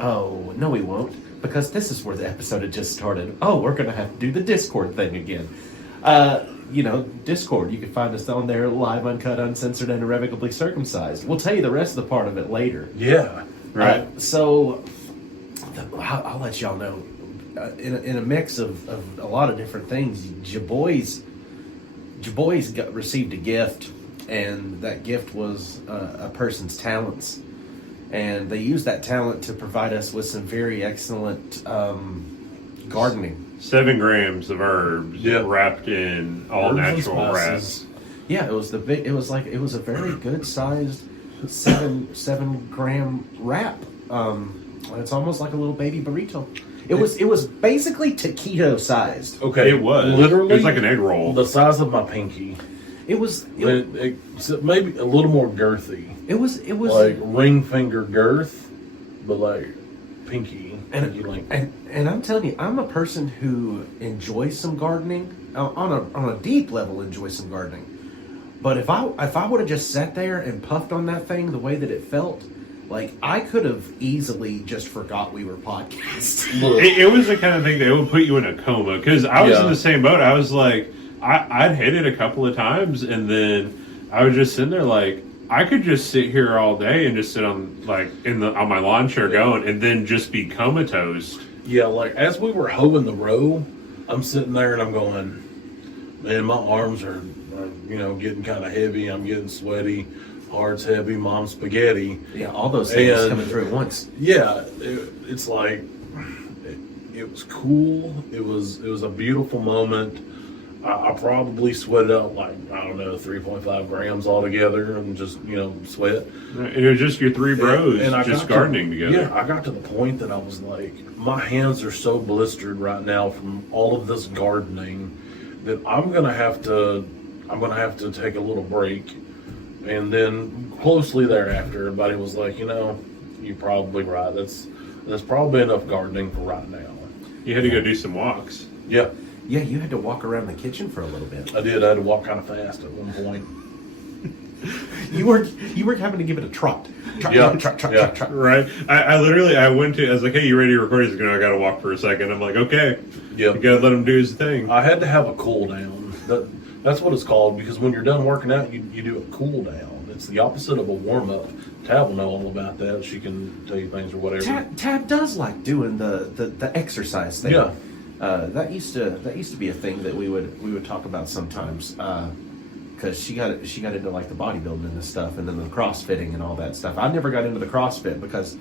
Oh, no we won't, because this is where the episode had just started. Oh, we're going to have to do the Discord thing again. Discord, you can find us on there, live, uncut, uncensored, and irrevocably circumcised. We'll tell you the rest of the part of it later. Yeah, right. I'll let y'all know. In a mix of a lot of different things, Jaboys received a gift, and that gift was a person's talents. And they used that talent to provide us with some very excellent gardening. 7 grams of herbs wrapped in all natural wraps. Yeah, it was a very good sized 7 gram wrap. It's almost like a little baby burrito. It was basically taquito sized. Okay, it was literally. It was like an egg roll, the size of my pinky. It maybe a little more girthy. It was like ring finger girth, but like pinky. And I'm telling you, I'm a person who enjoys some gardening on a deep level. Enjoys some gardening, but if I would have just sat there and puffed on that thing the way that it felt, like I could have easily just forgot we were podcasting. It was the kind of thing that would put you in a coma, because I was in the same boat. I was like, I'd hit it a couple of times, and then I was just sitting there like, I could just sit here all day and just sit on on my lawn chair going, and then just be comatose. Yeah, like as we were hoeing the row, I'm sitting there and I'm going, man, my arms are getting kind of heavy. I'm getting sweaty. Heart's heavy. Mom's spaghetti. Yeah, all those things coming through at once. Yeah, it's like it was cool. It was a beautiful moment. I probably sweated out 3.5 grams altogether, and just sweat. It was just your 3 bros and just gardening together. Yeah, I got to the point that I was like, my hands are so blistered right now from all of this gardening that I'm gonna have to take a little break. And then closely thereafter, everybody was like, you're probably right. That's probably enough gardening for right now. You had to go do some walks. Yeah. Yeah, you had to walk around the kitchen for a little bit. I did. I had to walk kind of fast at one point. You were having to give it a trot. Trot. Right. I went to. I was like, "Hey, you ready to record?" He's like, "No, I got to walk for a second." I'm like, "Okay." Yeah. You got to let him do his thing. I had to have a cool down. That's what it's called, because when you're done working out, you do a cool down. It's the opposite of a warm up. Tab will know all about that. She can tell you things or whatever. Tab does like doing the exercise thing. Yeah. That used to be a thing that we would talk about sometimes, because she got into like the bodybuilding and this stuff, and then the CrossFitting and all that stuff. I never got into the CrossFit because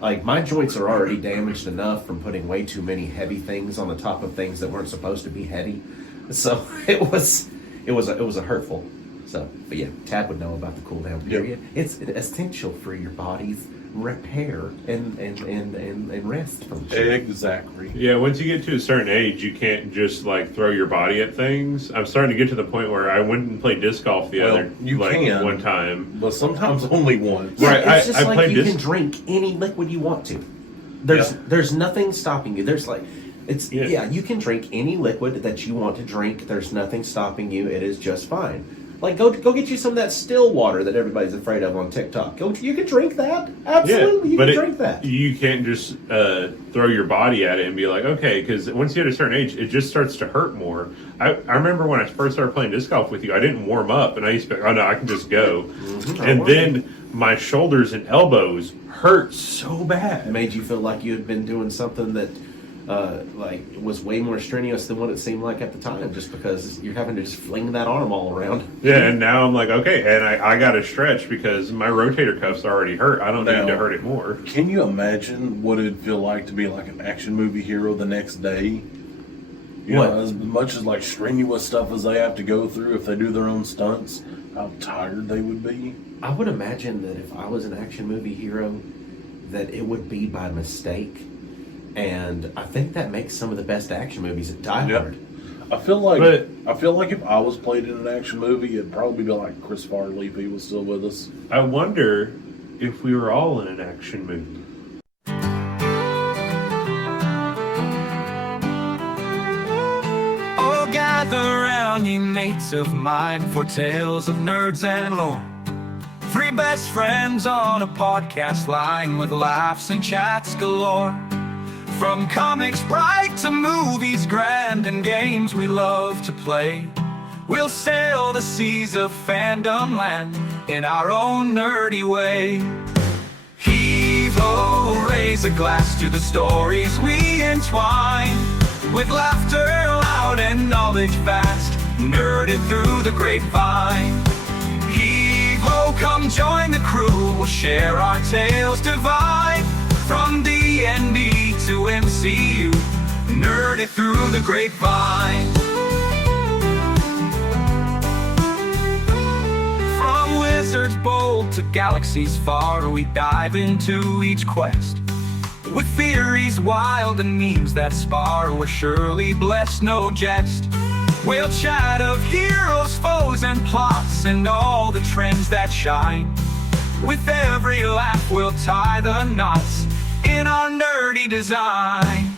like my joints are already damaged enough from putting way too many heavy things on the top of things that weren't supposed to be heavy. So it was a hurtful. So, but yeah, Tab would know about the cool down period. Yep. It's essential for your body's repair and rest function. Exactly. Yeah, once you get to a certain age, you can't just like throw your body at things. I'm starting to get to the point where I went and played disc golf one time, but sometimes only once. Yeah, right, it's just like you can drink any liquid you want to. There's nothing stopping you. You can drink any liquid that you want to drink. There's nothing stopping you. It is just fine. Like, go get you some of that still water that everybody's afraid of on TikTok. You can drink that. Absolutely, you can drink that. You can't just throw your body at it and be like, okay, because once you hit a certain age, it just starts to hurt more. I remember when I first started playing disc golf with you, I didn't warm up, and I used to be like, oh no, I can just go. Mm-hmm. And then my shoulders and elbows hurt so bad. It made you feel like you had been doing something that was way more strenuous than what it seemed like at the time, just because you're having to just fling that arm all around. Yeah, and now I'm like, okay, and I got to stretch because my rotator cuff's already hurt. I don't need to hurt it more. Can you imagine what it'd feel like to be like an action movie hero the next day? You know, as much as like strenuous stuff as they have to go through if they do their own stunts, how tired they would be. I would imagine that if I was an action movie hero, that it would be by mistake. And I think that makes some of the best action movies at Die Hard. I feel like if I was played in an action movie, it'd probably be like Chris Farley if he was still with us. I wonder if we were all in an action movie. Oh, gather round, ye mates of mine, for tales of nerds and lore. Three best friends on a podcast line with laughs and chats galore. From comics bright to movies grand and games we love to play, we'll sail the seas of fandom land in our own nerdy way. Heave-ho, raise a glass to the stories we entwine, with laughter loud and knowledge vast, nerded through the grapevine. Heave-ho, come join the crew, we'll share our tales divine, from D&D to MCU, nerded through the grapevine. From wizards bold to galaxies far, we dive into each quest, with theories wild and memes that spar. We're surely blessed, no jest. We'll chat of heroes, foes, and plots, and all the trends that shine. With every laugh we'll tie the knots in our nerdy design.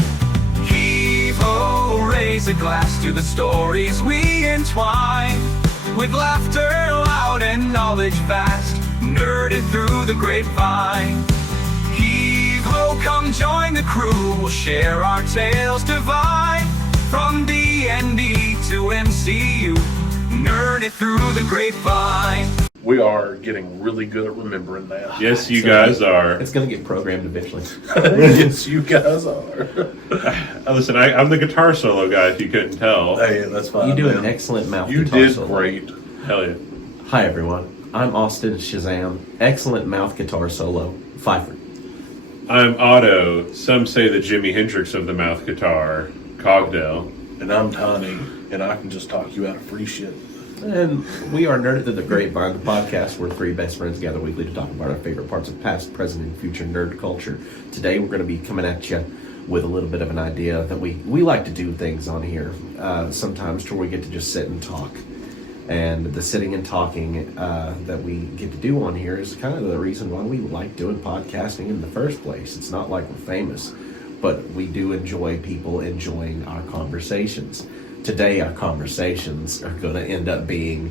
Heave-ho, raise a glass to the stories we entwine, with laughter loud and knowledge vast, nerded through the grapevine. Heave-ho, come join the crew, we'll share our tales divine, from D&D to MCU, nerded through the grapevine. We are getting really good at remembering that. Yes, you guys are. It's going to get programmed eventually. Yes, you guys are. Listen, I'm the guitar solo guy, if you couldn't tell. Hey, that's fine. You do an man. excellent mouth You guitar did solo. great. Hell yeah. Hi, everyone. I'm Austin Shazam. Excellent mouth guitar solo. Pfeiffer. I'm Otto. Some say the Jimi Hendrix of the mouth guitar, Cogdell. And I'm Tiny, and I can just talk you out of free shit. And we are Nerded Through the Grapevine, the podcast where three best friends gather weekly to talk about our favorite parts of past, present, and future nerd culture. Today, we're going to be coming at you with a little bit of an idea that we like to do things on here sometimes to where we get to just sit and talk. And the sitting and talking that we get to do on here is kind of the reason why we like doing podcasting in the first place. It's not like we're famous, but we do enjoy people enjoying our conversations. Today, our conversations are going to end up being,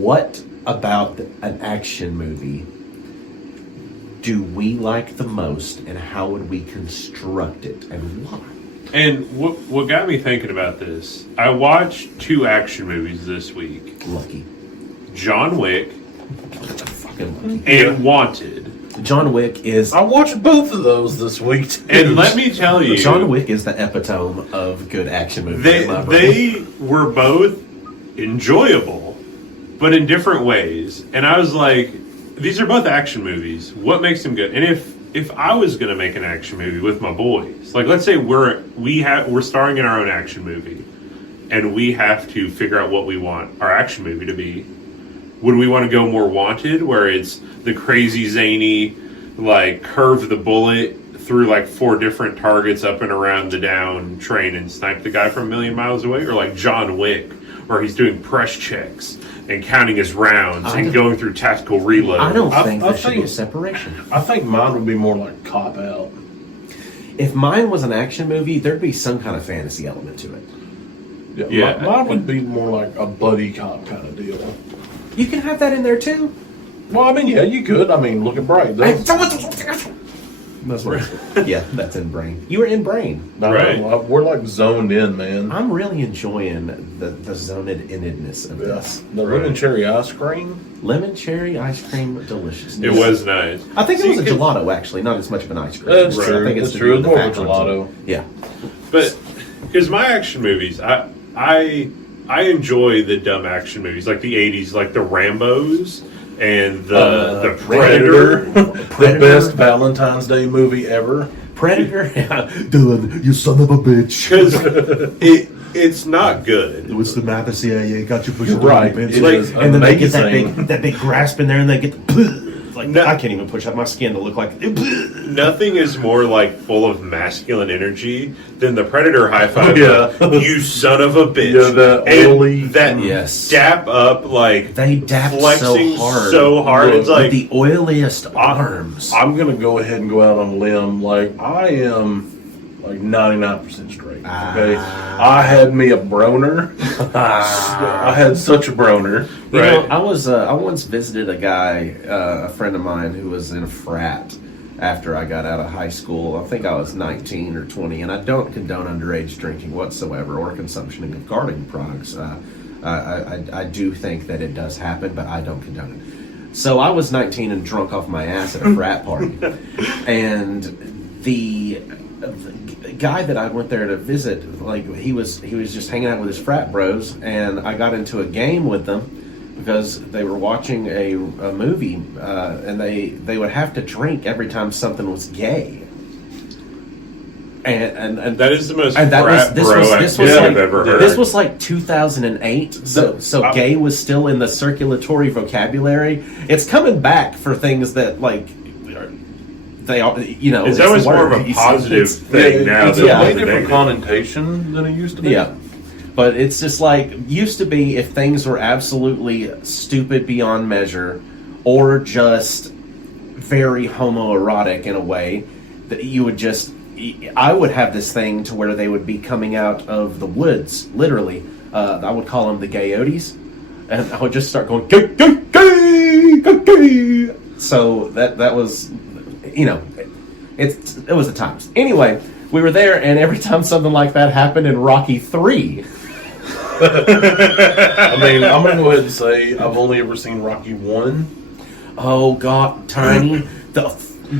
what about an action movie do we like the most, and how would we construct it, and why? And what got me thinking about this, I watched 2 action movies this week. Lucky. John Wick Fucking lucky. and Wanted. John Wick is... I watched both of those this week, too. And let me tell you, John Wick is the epitome of good action movies. they were both enjoyable, but in different ways. And I was like, these are both action movies. What makes them good? And if I was going to make an action movie with my boys, like let's say we're starring in our own action movie, and we have to figure out what we want our action movie to be. Would we want to go more Wanted, where it's the crazy zany, like curve the bullet through like 4 different targets up and around the down train and snipe the guy from a million miles away, or like John Wick, where he's doing press checks and counting his rounds and going through tactical reload? I don't think I there should be a think- separation. I think mine would be more like Cop Out. If mine was an action movie, there'd be some kind of fantasy element to it. Yeah. Mine would be more like a buddy cop kind of deal. You can have that in there too. Well, I mean, yeah, you could. I mean, look at Bright. That's what yeah, that's in Brain. You were in Brain. No, Right. we're like zoned in, man. I'm really enjoying the zoned-inness of this. The lemon cherry ice cream. Lemon cherry ice cream deliciousness. It was nice. I think it See, was a 'cause- gelato, actually, not as much of an ice cream. That's I true. think That's to true. do with It's more the of a fat content. gelato. Yeah. But because my action movies, I enjoy the dumb action movies, like the '80s, like the Rambos and the Predator. The best Valentine's Day movie ever. Predator. Dylan, you son of a bitch. Because it's not good. What's the map of CIA? Got you pushing You're right. the It pencil. like- is And then they get amazing. that big grasp in there, and they get the like. No. I can't even push up my skin to look like. Nothing is more like full of masculine energy than the Predator high five. Yeah. You son of a bitch. Yeah, that and oily- that Yes. dap up like They dap flexing so hard. It's With like the oiliest arms. I'm gonna go ahead and go out on a limb. Like like 99% straight. Okay, I had me a broner. I had such a broner. You know, I once visited a guy, a friend of mine, who was in a frat after I got out of high school. I think I was 19 or 20, and I don't condone underage drinking whatsoever or consumption of gardening products. I do think that it does happen, but I don't condone it. So I was 19 and drunk off my ass at a frat party, and the guy that I went there to visit, like he was just hanging out with his frat bros, and I got into a game with them because they were watching a movie, and they would have to drink every time something was gay. And that is the most and that frat was bro activity like, I've ever heard. This was like 2008, so gay was still in the circulatory vocabulary. It's coming back for things that like they are, you know. It's always more of a positive thing now. It's a way different connotation than it used to be. Yeah. But it's just like, used to be if things were absolutely stupid beyond measure or just very homoerotic in a way, that you would just, I would have this thing to where they would be coming out of the woods, literally. I would call them the gayotes. And I would just start going, gay, gay, gay, gay, gay. So that was, you know, it was the times. Anyway, we were there, and every time something like that happened in Rocky 3, I mean, I'm going to go ahead and say I've only ever seen Rocky 1. oh God, Tiny, the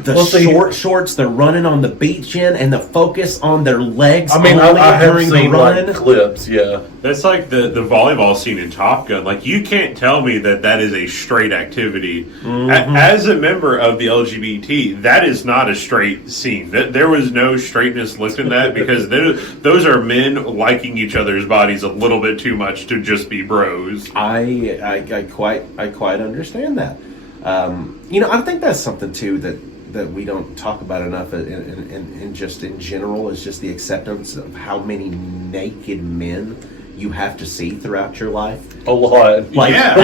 Well, see, short shorts they're running on the beach in, and the focus on their legs. I mean, only I have during seen the run. like clips, yeah. That's like the volleyball scene in Top Gun. Like, you can't tell me that is a straight activity. As a member of the LGBT, that is not a straight scene. There was no straightness looked in that because those are men liking each other's bodies a little bit too much to just be bros. I quite understand that. You know, I think that's something too that we don't talk about enough in just in general, is just the acceptance of how many naked men you have to see throughout your life. A lot. Like, Yeah.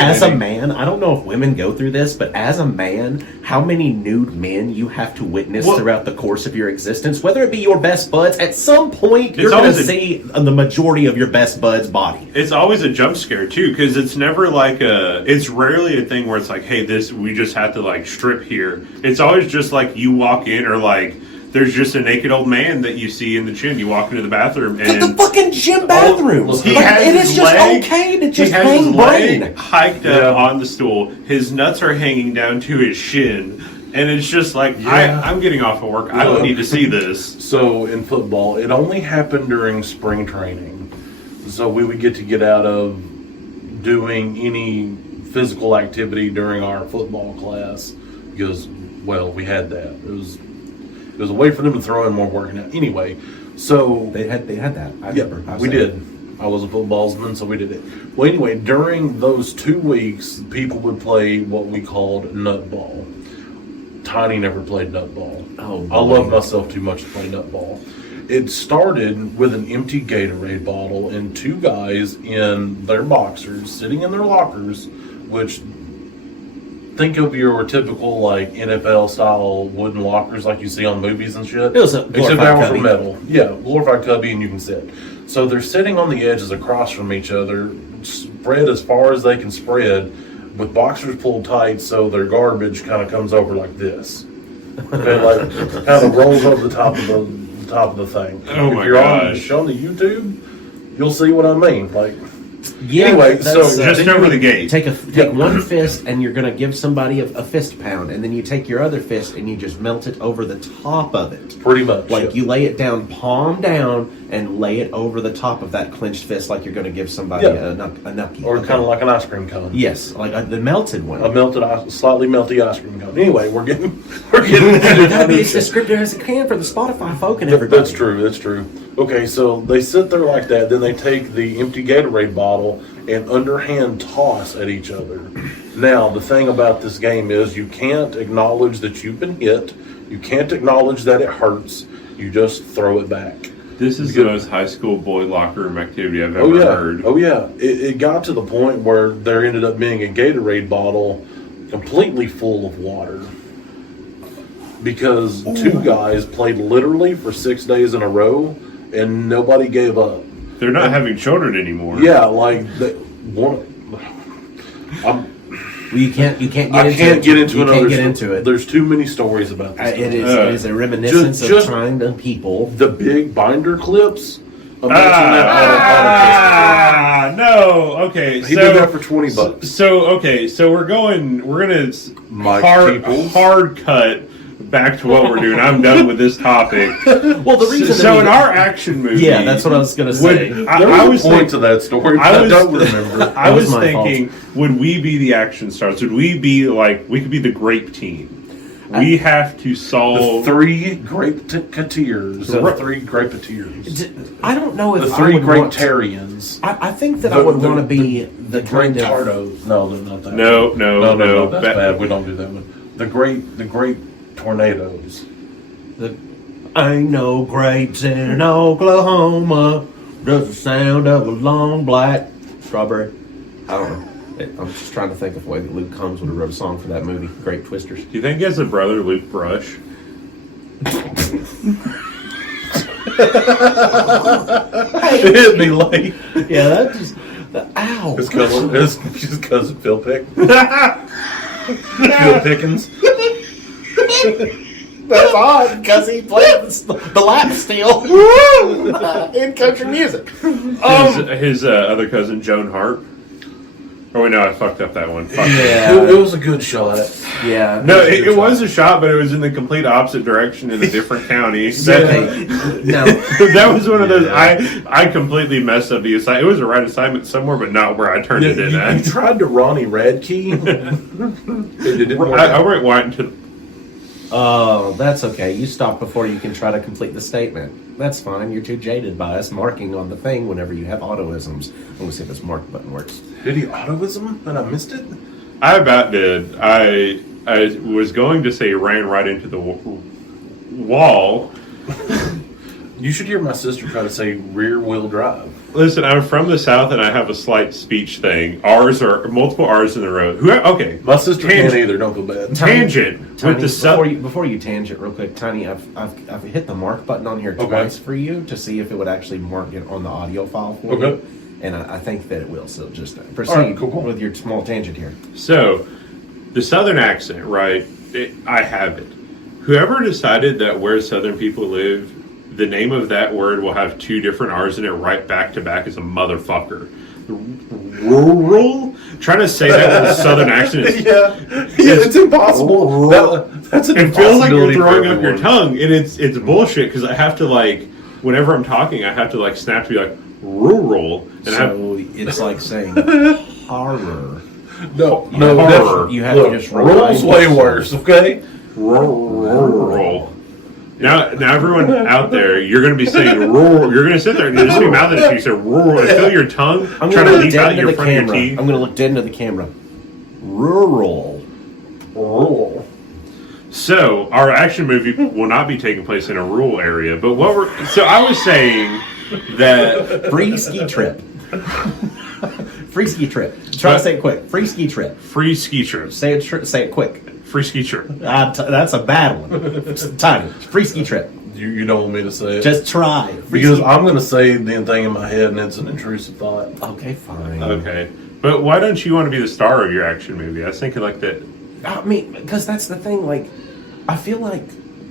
as a man, I don't know if women go through this, but as a man, how many nude men you have to witness throughout the course of your existence, whether it be your best buds, at some point you're going to see the majority of your best bud's body. It's always a jump scare too, because it's never like it's rarely a thing where it's like, hey, we just have to like strip here. It's always just like you walk in, or like there's just a naked old man that you see in the gym. You walk into the bathroom, and the fucking gym bathrooms. He Like, has and his it's just leg- okay to just he has hang his brain. leg hiked up on the stool. His nuts are hanging down to his shin, and it's just like, I'm getting off of work. I don't need to see this. So in football, it only happened during spring training. So we would get out of doing any physical activity during our football class because, well, we had that. It was a way for them to throw in more working out. Anyway, so They had that. I yeah, remember. we did. I was a footballsman, so we did it. Well, anyway, during those 2 weeks, people would play what we called nutball. Tiny never played nutball. Oh, I love myself too much to play nutball. It started with an empty Gatorade bottle and 2 guys in their boxers sitting in their lockers, which, think of your typical like NFL style wooden lockers like you see on movies and shit. It was a except glorified they were cubby. for metal. Yeah, glorified cubby, and you can sit. So they're sitting on the edges across from each other, spread as far as they can spread, with boxers pulled tight, so their garbage kind of comes over like this. Okay, like kind of rolls over the top of the thing. Oh if my you're gosh. on the YouTube, you'll see what I mean. Like, Yeah, anyway, that's, so Just then you over would the gate. take one fist, and you're going to give somebody a fist pound, and then you take your other fist and you just melt it over the top of it. pretty much Like, yeah. you lay it down, palm down, and lay it over the top of that clenched fist, like you're going to give somebody Yeah. a knucky. or kind of like an ice cream cone. Yes, like the melted one. Slightly melty ice cream cone. Anyway, we're getting You gotta be as descriptive as it can for the Spotify folk and everybody. That's true. That's true. Okay, so they sit there like that. Then they take the empty Gatorade bottle and underhand toss at each other. Now, the thing about this game is you can't acknowledge that you've been hit. You can't acknowledge that it hurts. You just throw it back. This is the most high school boy locker room activity I've ever Oh yeah. heard. Oh yeah. It got to the point where there ended up being a Gatorade bottle completely full of water. because two guys played literally for 6 days in a row, and nobody gave up. They're not having children anymore. Yeah, like one. Well, you can't get I into can't it. get into you another. can't get into it. There's too many stories about this. It is a reminiscence just- of time and people. The big binder clips. Imagine that. No. Okay. He did that for $20. So we're gonna Mike people. hard cut back to what we're doing. I'm done with this topic. Well, the reason So in our action movie, yeah, that's what I was gonna say. There was a point to that story, but I don't remember. I was my thinking, would we be the action stars? Would we be like, we could be the grape team? We have to The solve. three grapeteers. The three grapeteers. I don't know if The I three would want. Grapetarians. I think that I would want to be the Great kind of. Tardos. No, they're not that. No. No, that's Ba- bad. We don't do that one. The great tornadoes. Ain't no grapes in Oklahoma. Just the sound of a long black strawberry. I don't know. I'm just trying to think of the way that Luke Combs would have wrote a song for that movie. Grape Twisters. Do you think he has a brother, Luke Brush? It hit me late. Yeah, that just. Ow! His cousin Phil Pick. Phil Pickens. That's odd because he played the lap steel in country music. His other cousin, Joan Hart. Oh, wait, no, I fucked up that one. Fuck. It was a good shot. Yeah. No, it was a shot, but it was in the complete opposite direction in a different county. No. That was one of those. I completely messed up the assignment. It was a right assignment somewhere, but not where I turned it in You at. tried to Ronnie Radke. It didn't work I out. went white into. Oh, that's okay. You stop before you can try to complete the statement. That's fine. You're too jaded by us marking on the thing whenever you have autoisms. I'm going to see if this mark button works. Did he autoism and I missed it? I about did. I was going to say ran right into the wall. You should hear my sister try to say rear wheel drive. Listen, I'm from the South and I have a slight speech thing. R's are multiple R's in a row. Okay. My sister can't Tangent. either. Don't feel bad. Tangent. Tiny, With the before you tangent real quick, Tiny, I've hit the mark button on here Okay. twice for you to see if it would actually mark it on the audio file for Okay. you. And I think that it will. So just proceed All right, cool. with your small tangent here. So, the Southern accent, right? I have it. Whoever decided that where Southern people live, the name of that word will have two different R's in it right back to back is a motherfucker. Rural? Trying to say that with a Southern accent is. Yeah, it's impossible. That's an It feels like you're impossibility for throwing up your everyone. tongue, and it's bullshit because I have to whenever I'm talking, I have to snap to be like rural, and So it's like saying horror. No, Horror. You have look, to just rural's way worse. Okay. rural. Now everyone out there, you're going to be saying rural. You're going to sit there and you're just be mouthing it. You say rural and feel your tongue I'm trying going to to look leap dead out into your the front of your camera. teeth. I'm going to look dead into the camera. Rural. Rural. So our action movie will not be taking place in a rural area, but so I was saying that Free ski trip. Free ski trip. Try to say it quick. Free ski trip. free ski trips, Say it quick. free ski trip. That's a bad one. Tiny. Free ski trip. You don't want me to say it? Just try. Free because ski- I'm going to say the thing in my head and it's an intrusive thought. Okay, fine. Okay, but why don't you want to be the star of your action movie? I was thinking like that. I mean, because that's the thing. Like, I feel like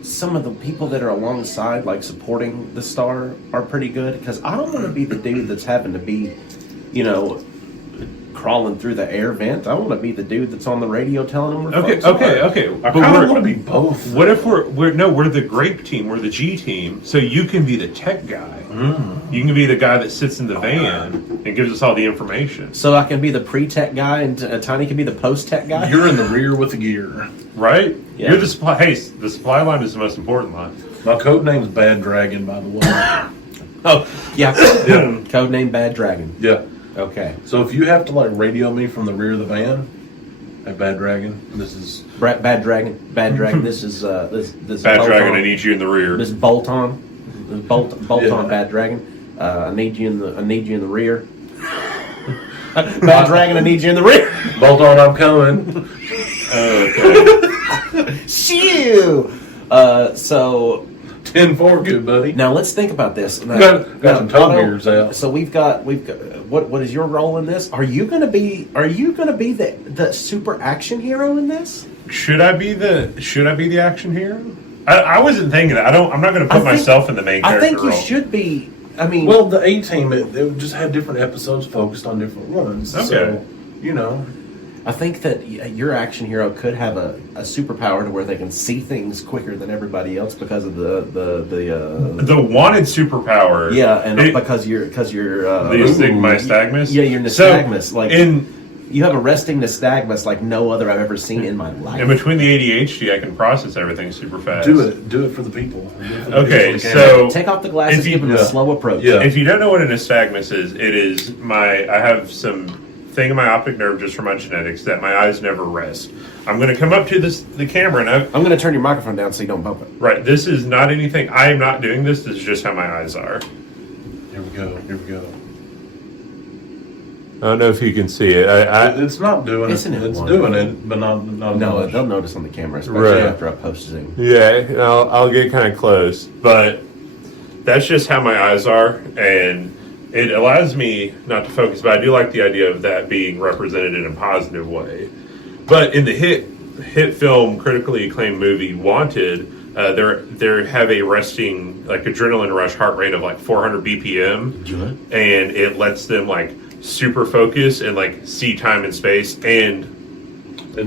some of the people that are alongside, like supporting the star, are pretty good. Because I don't want to be the dude that's having to be, crawling through the air vent. I want to be the dude that's on the radio telling them. Okay. I kind of want to be both. What if we're the grape team, we're the G team, so you can be the tech guy. You can be the guy that sits in the van and gives us all the information. So I can be the pre-tech guy, and Tiny can be the post-tech guy. You're in the rear with the gear. Right? Yeah. You're the supply. Hey, the supply line is the most important line. My code name's Bad Dragon, by the way. Oh, yeah. Codename Bad Dragon. Yeah. Okay. So if you have to radio me from the rear of the van, hey, Bad Dragon, this is Bad Dragon. This is this Bad bolt Dragon, on. I need you in the rear. This is bolt on. Bolt Yeah. on, Bad Dragon. I need you in the rear. Bad Dragon, I need you in the rear. bolt on. I'm coming. Okay. Shoo! So 10-4, good buddy. now let's think about this. Now, Got some toe Otto, mirrors out. So we've got what is your role in this? Are you gonna be the super action hero in this? Should I be the action hero? I wasn't thinking that. I'm not going to put I think- myself in the main I character think you role. should be. I mean, Well, the A-Team, they just had different episodes focused on different ones. Okay. So, you know. I think that your action hero could have a superpower to where they can see things quicker than everybody else because of The wanted superpower. yeah, and It- because you're the nystagmus. Yeah, you're So, nystagmus. You have a resting nystagmus like no other I've ever seen in my life. in between the ADHD, I can process everything super fast. Do it for the people. Do it for the Okay, people that so Take off the glasses, if you- give them a yeah. slow approach. Yeah. if you don't know what a nystagmus is, it is I have some thing in my optic nerve just from my genetics that my eyes never rest. I'm going to come up to the camera and I'm going to turn your microphone down so you don't bump it. right. This is not anything. I am not doing this. This is just how my eyes are. Here we go. Here we go. I don't know if you can see it. It's not doing Isn't it. it It's wonderful? doing it, but not No, much. they'll notice on the camera, especially Right. after I post Zoom. Yeah, I'll get kind of close, but that's just how my eyes are, and it allows me not to focus. But I do like the idea of that being represented in a positive way. But in the hit film, critically acclaimed movie Wanted, they have a resting like adrenaline rush heart rate of like 400 BPM, and it lets them like super focus and like see time and space and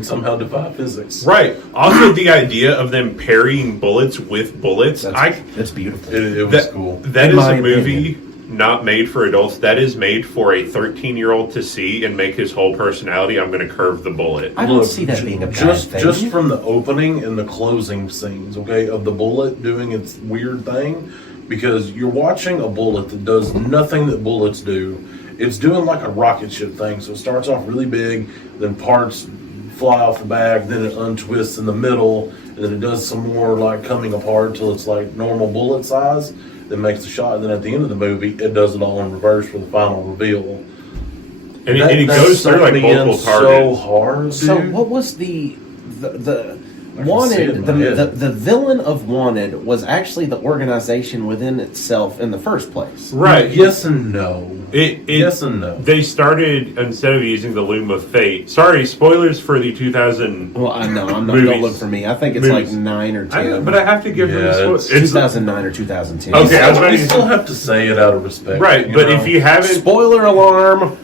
somehow defy physics. right. Also, the idea of them parrying bullets with bullets. That's beautiful. It was cool. That In is my a movie not made for adults. That is made for a 13-year-old to see and make his whole personality. I'm going to curve the bullet. I don't see that being a bad thing. Just from the opening and the closing scenes, okay, of the bullet doing its weird thing, because you're watching a bullet that does nothing that bullets do. It's doing like a rocket ship thing. So it starts off really big, then parts fly off the back, then it untwists in the middle, and then it does some more like coming apart till it's like normal bullet size. Then makes the shot, and then at the end of the movie, it does it all in reverse for the final reveal. And it goes through like multiple so targets. hard. So dude. what was the can see it Wanted? in my head. The villain of Wanted was actually the organization within itself in the first place. Right. Yes and no. Yes and no. They started, instead of using the Loom of Fate. Sorry, spoilers for the 2000. Well, I know. I'm not. Movies. Don't look for me. I think it's Movies. like 9 or 10. But I have to give them Yeah, the it's 2009 or 2010. Okay, I was about We to- still have to say it out of respect. Right, but know? if you haven't. Spoiler alarm.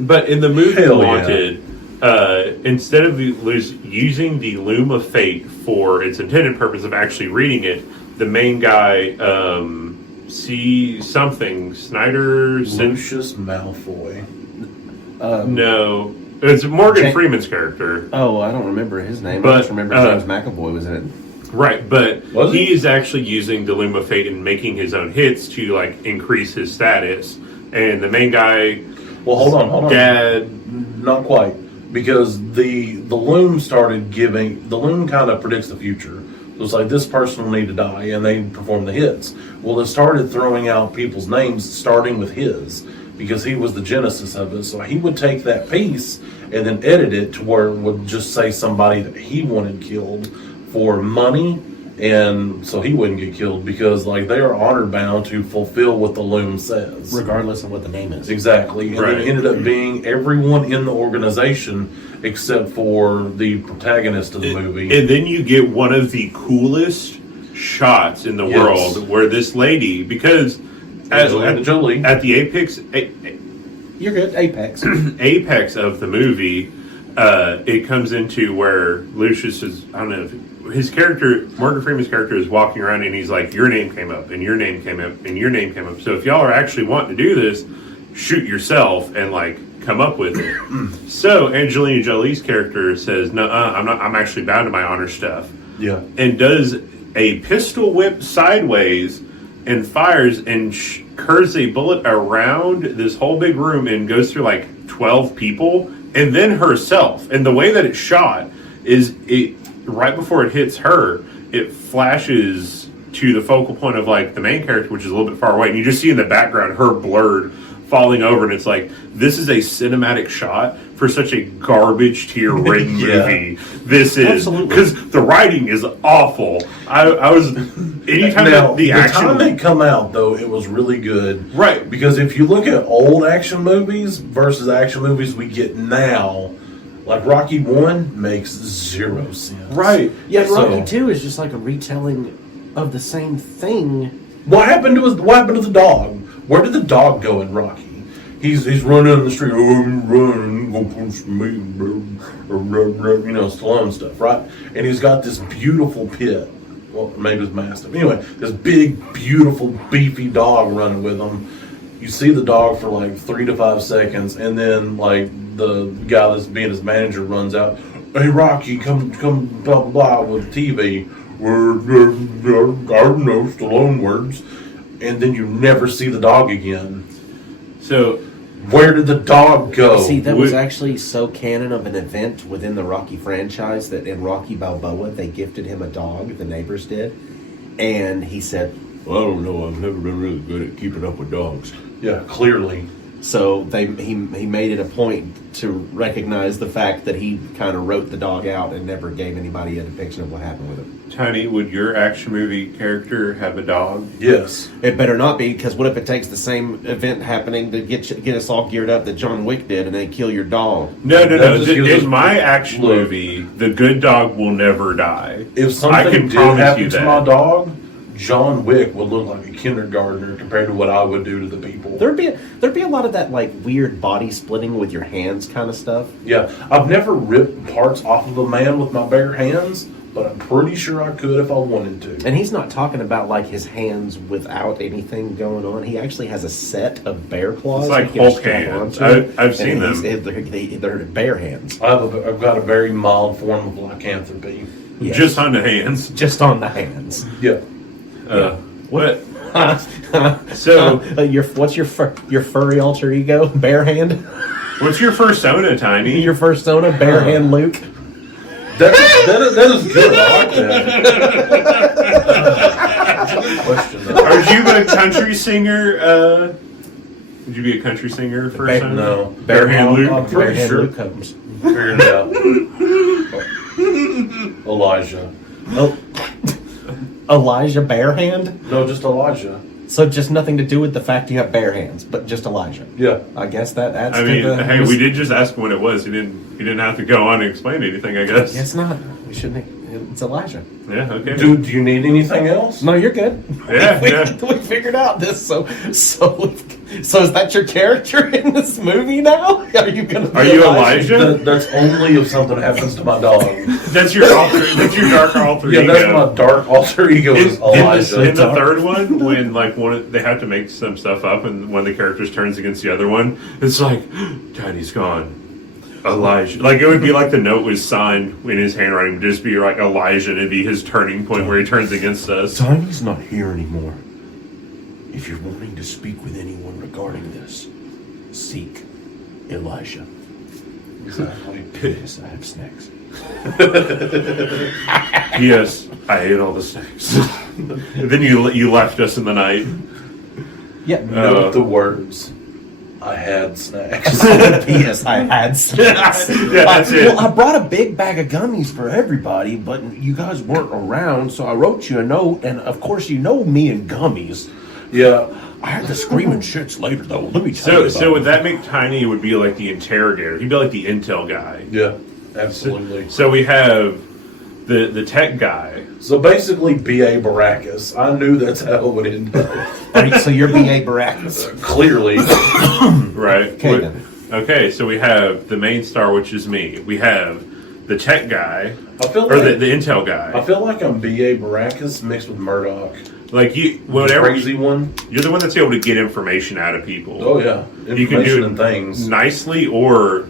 But in the movie Hell yeah. Wanted, instead of using the Loom of Fate for its intended purpose of actually reading it, the main guy, Snyder. Lucius Malfoy. No, it's Morgan Jake- Freeman's character. Oh, I don't remember his name. But, I just remember James McAvoy was in it. Right, but Was he he? is actually using the Loom of Fate and making his own hits to like increase his status. And the main guy, Well, hold on. Dad. Not quite, because the loom started giving. The loom kind of predicts the future. It was like this person will need to die, and they perform the hits. Well, it started throwing out people's names, starting with his, because he was the genesis of it. So he would take that piece and then edit it to where it would just say somebody that he wanted killed for money, and so he wouldn't get killed, because like they are honor bound to fulfill what the loom says. Regardless of what the name is. Exactly. And Right. it ended up being everyone in the organization except for the protagonist of the movie. And then you get one of the coolest shots in the Yes. world where this lady, because Angelina Jolie. at the apex You're good. Apex. apex of the movie, it comes into where Lucius is, I don't know, if his character, Morgan Freeman's character, is walking around and he's like, your name came up, and your name came up, and your name came up. So if y'all are actually wanting to do this, shoot yourself and like come up with it. So Angelina Jolie's character says, no, I'm actually bound to my honor stuff. Yeah. And does a pistol whip sideways and fires and curves a bullet around this whole big room and goes through like 12 people and then herself. And the way that it's shot is it right before it hits her, it flashes to the focal point of like the main character, which is a little bit far away, and you just see in the background her blurred falling over, and it's like, this is a cinematic shot for such a garbage tier written Yeah. movie. This is Absolutely. because the writing is awful. I was anytime Now, that the action time they come out, though, it was really good. Right. Because if you look at old action movies versus action movies we get now, like Rocky 1 makes zero sense. right. Yeah, and So- Rocky 2 is just like a retelling of the same thing. What happened to the dog? Where did the dog go in Rocky? He's running in the street. Oh, I'm running, go punch me, you know, Stallone stuff, right? And he's got this beautiful pit. Well, maybe it's mastiff. Anyway, this big, beautiful, beefy dog running with him. You see the dog for like 3 to 5 seconds, and then like the guy that's being his manager runs out. Hey, Rocky, come, blah blah blah with TV. I don't know Stallone words, and then you never see the dog again. So Where did the dog go? See, that was Would- actually so canon of an event within the Rocky franchise that in Rocky Balboa, they gifted him a dog, the neighbors did. And he said, well, I don't know, I've never been really good at keeping up with dogs. Yeah, clearly. So he made it a point to recognize the fact that he kind of wrote the dog out and never gave anybody a depiction of what happened with him. Tiny, would your action movie character have a dog? Yes. It better not be, because what if it takes the same event happening to get us all geared up that John Wick did, and they kill your dog? No. That just gives us- In my action Look. movie, the good dog will never die. If I something can did promise happen you to that. my dog, John Wick would look like a kindergartner compared to what I would do to the people. There'd be a lot of that like weird body splitting with your hands kind of stuff. Yeah, I've never ripped parts off of a man with my bare hands, but I'm pretty sure I could if I wanted to. And he's not talking about like his hands without anything going on. He actually has a set of bear claws. It's like he can Hulk strap hands. onto. I've seen And them. They're bear hands, I've got a very mild form of lycanthropy. Yes. Just on the hands. just on the hands. Yeah. What? So, What's your furry alter ego? Bear hand. what's your persona, Tiny? Your persona, bear hand Luke. That is good. I like that. Good question, though. Are you a country singer? Would you be a country singer persona? No. Bear hand Luke? I'm Bear pretty hand sure. Luke comes. Figured it out. Elijah. Oh, Elijah Bear hand. No, just Elijah. So just nothing to do with the fact you have bare hands, but just Elijah. Yeah. I guess that adds I to mean, the. hey, we did just ask when it was. He didn't have to go on and explain anything, I guess. Guess not. We shouldn't. It's Elijah. Yeah. Okay. Do you need anything else? No, you're good. Yeah, we, yeah. we figured out this. So is that your character in this movie now? Are you gonna? Be Are you Elijah? That's only if something happens to my dog. That's your That's your dark alter Yeah, ego. that's my dark alter ego is Elijah. In the third one, when like they have to make some stuff up, and one of the characters turns against the other one, it's like, Tiny's gone. Elijah. Like it would be like the note was signed in his handwriting, just be like Elijah, and it'd be his turning point where he turns against us. Tiny's not here anymore. If you're wanting to speak with anyone regarding this, seek Elijah. Exactly. Yes, I have snacks. Yes, I ate all the snakes. And then you left us in the night. Yeah. Note the words. I had snacks. Yes, I had snacks. Yeah, that's it. Well, I brought a big bag of gummies for everybody, but you guys weren't around, so I wrote you a note, and of course you know me and gummies. Yeah. I had the screaming shits later, though. Let me tell you. So would that make Tiny would be like the interrogator? He'd be like the intel guy. Yeah. Absolutely. So we have the tech guy. So basically, B.A. Baracus. I knew that's how it would end up. So you're B.A. Baracus. Clearly. Right. Okay, then. Okay, so we have the main star, which is me. We have the tech guy, I feel or like the intel I guy. feel like I'm B.A. Baracus mixed with Murdoch. Like you, whatever. Crazy one. You're the one that's able to get information out of people. Oh yeah. You can do Information and things. nicely, or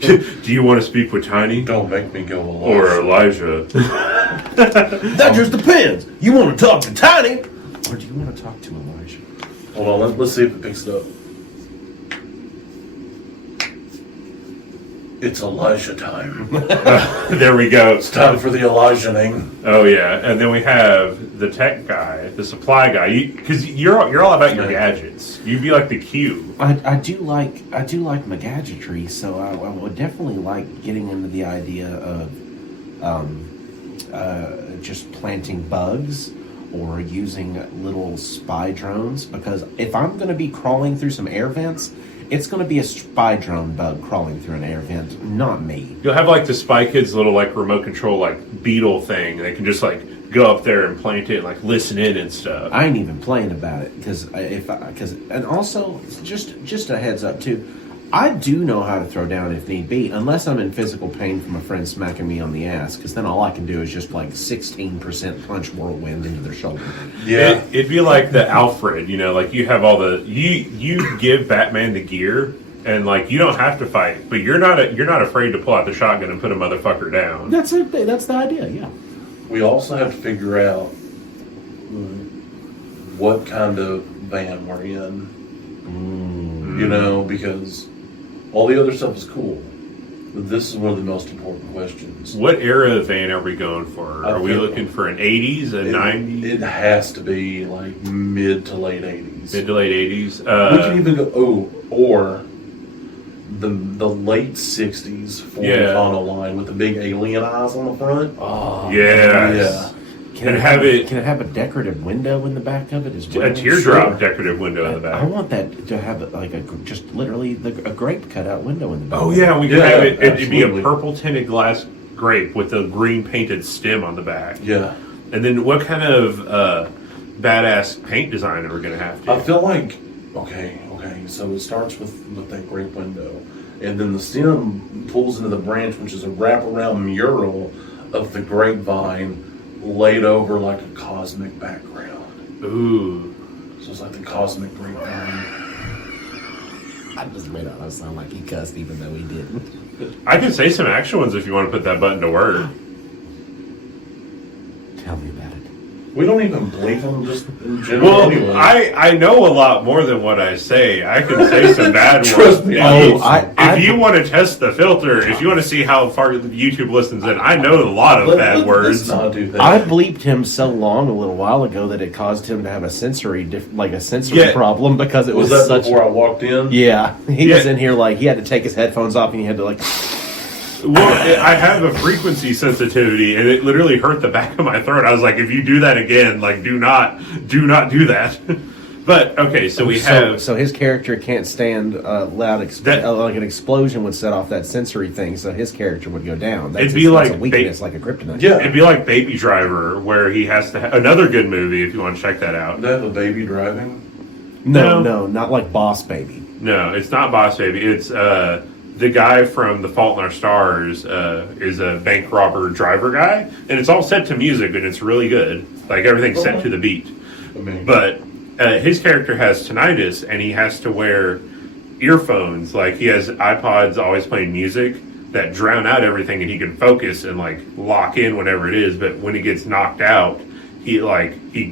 do you want to speak with Tiny Don't make me go along. or Elijah? That just depends. You want to talk to Tiny, or do you want to talk to Elijah? Hold on, let's see if it picks it up. It's Elijah time. There we go. It's time for the Elijah-ing. Oh yeah, and then we have the tech guy, the supply guy. Because you're all about your gadgets. You'd be like the Q. I do like my gadgetry, so I would definitely like getting into the idea of just planting bugs or using little spy drones, because if I'm going to be crawling through some air vents, it's going to be a spy drone bug crawling through an air vent, not me. You'll have like the Spy Kids little like remote control like beetle thing. They can just like go up there and plant it and like listen in and stuff. I ain't even playing about it because and also just a heads up too. I do know how to throw down if need be, unless I'm in physical pain from a friend smacking me on the ass, because then all I can do is just like 16% punch whirlwind into their shoulder. Yeah. It'd be like the Alfred, you know, like you have all the you give Batman the gear and like you don't have to fight, but you're not afraid to pull out the shotgun and put a motherfucker down. That's it. That's the idea. Yeah. We also have to figure out what kind of van we're in. You know, because all the other stuff is cool. But this is one of the most important questions. What era of van are we going for? Are we think- looking for an 80s, a 90s? It has to be like mid to late 80s. Mid to late 80s? We can even go, or the late 60s Ford Econo line with the big alien eyes on the front. Oh, yes. Yeah. Can And it have a decorative window in the back of it as well? A teardrop Sure. decorative window in the I back. want that to have like just literally a grape cutout window in the back. Oh yeah, we could Yeah, have it. It'd be a absolutely. purple tinted glass grape with a green painted stem on the back. Yeah. And then what kind of badass paint design are we gonna have to? I feel like, okay, so it starts with that grape window. And then the stem pulls into the branch, which is a wraparound mural of the grapevine laid over like a cosmic background. Ooh. So it's like the cosmic grapevine. I just made it sound like he cussed even though he didn't. I can say some action ones if you want to put that button to work. Tell me about it. We don't even believe them just in general Well, anyway. I know a lot more than what I say. I can say some bad ones. Trust me, If you want to test the filter, if you want to see how far YouTube listens in, I know a lot of bad words. Let's not do that. I bleeped him so long a little while ago that it caused him to have a sensory Yeah. problem because it was, was that such. before I walked in? Yeah, he Yeah. was in here like he had to take his headphones off and he had to like. Well, I have a frequency sensitivity, and it literally hurt the back of my throat. I was like, if you do that again, like, do not do that. But okay, so we have. So his character can't stand loud. That- like an explosion would set off that sensory thing, so his character would go down. That's It'd be like a weakness, like a kryptonite. Yeah. It'd be like Baby Driver, where he has to. Another good movie if you want to check that out. They have a baby driving. No, No. not like Boss Baby. No, it's not Boss Baby. It's the guy from The Fault in Our Stars is a bank robber driver guy, and it's all set to music, and it's really good. Like everything's set to the beat. I mean, But his character has tinnitus, and he has to wear earphones. Like he has iPods always playing music that drown out everything, and he can focus and like lock in whatever it is. But when he gets knocked out, he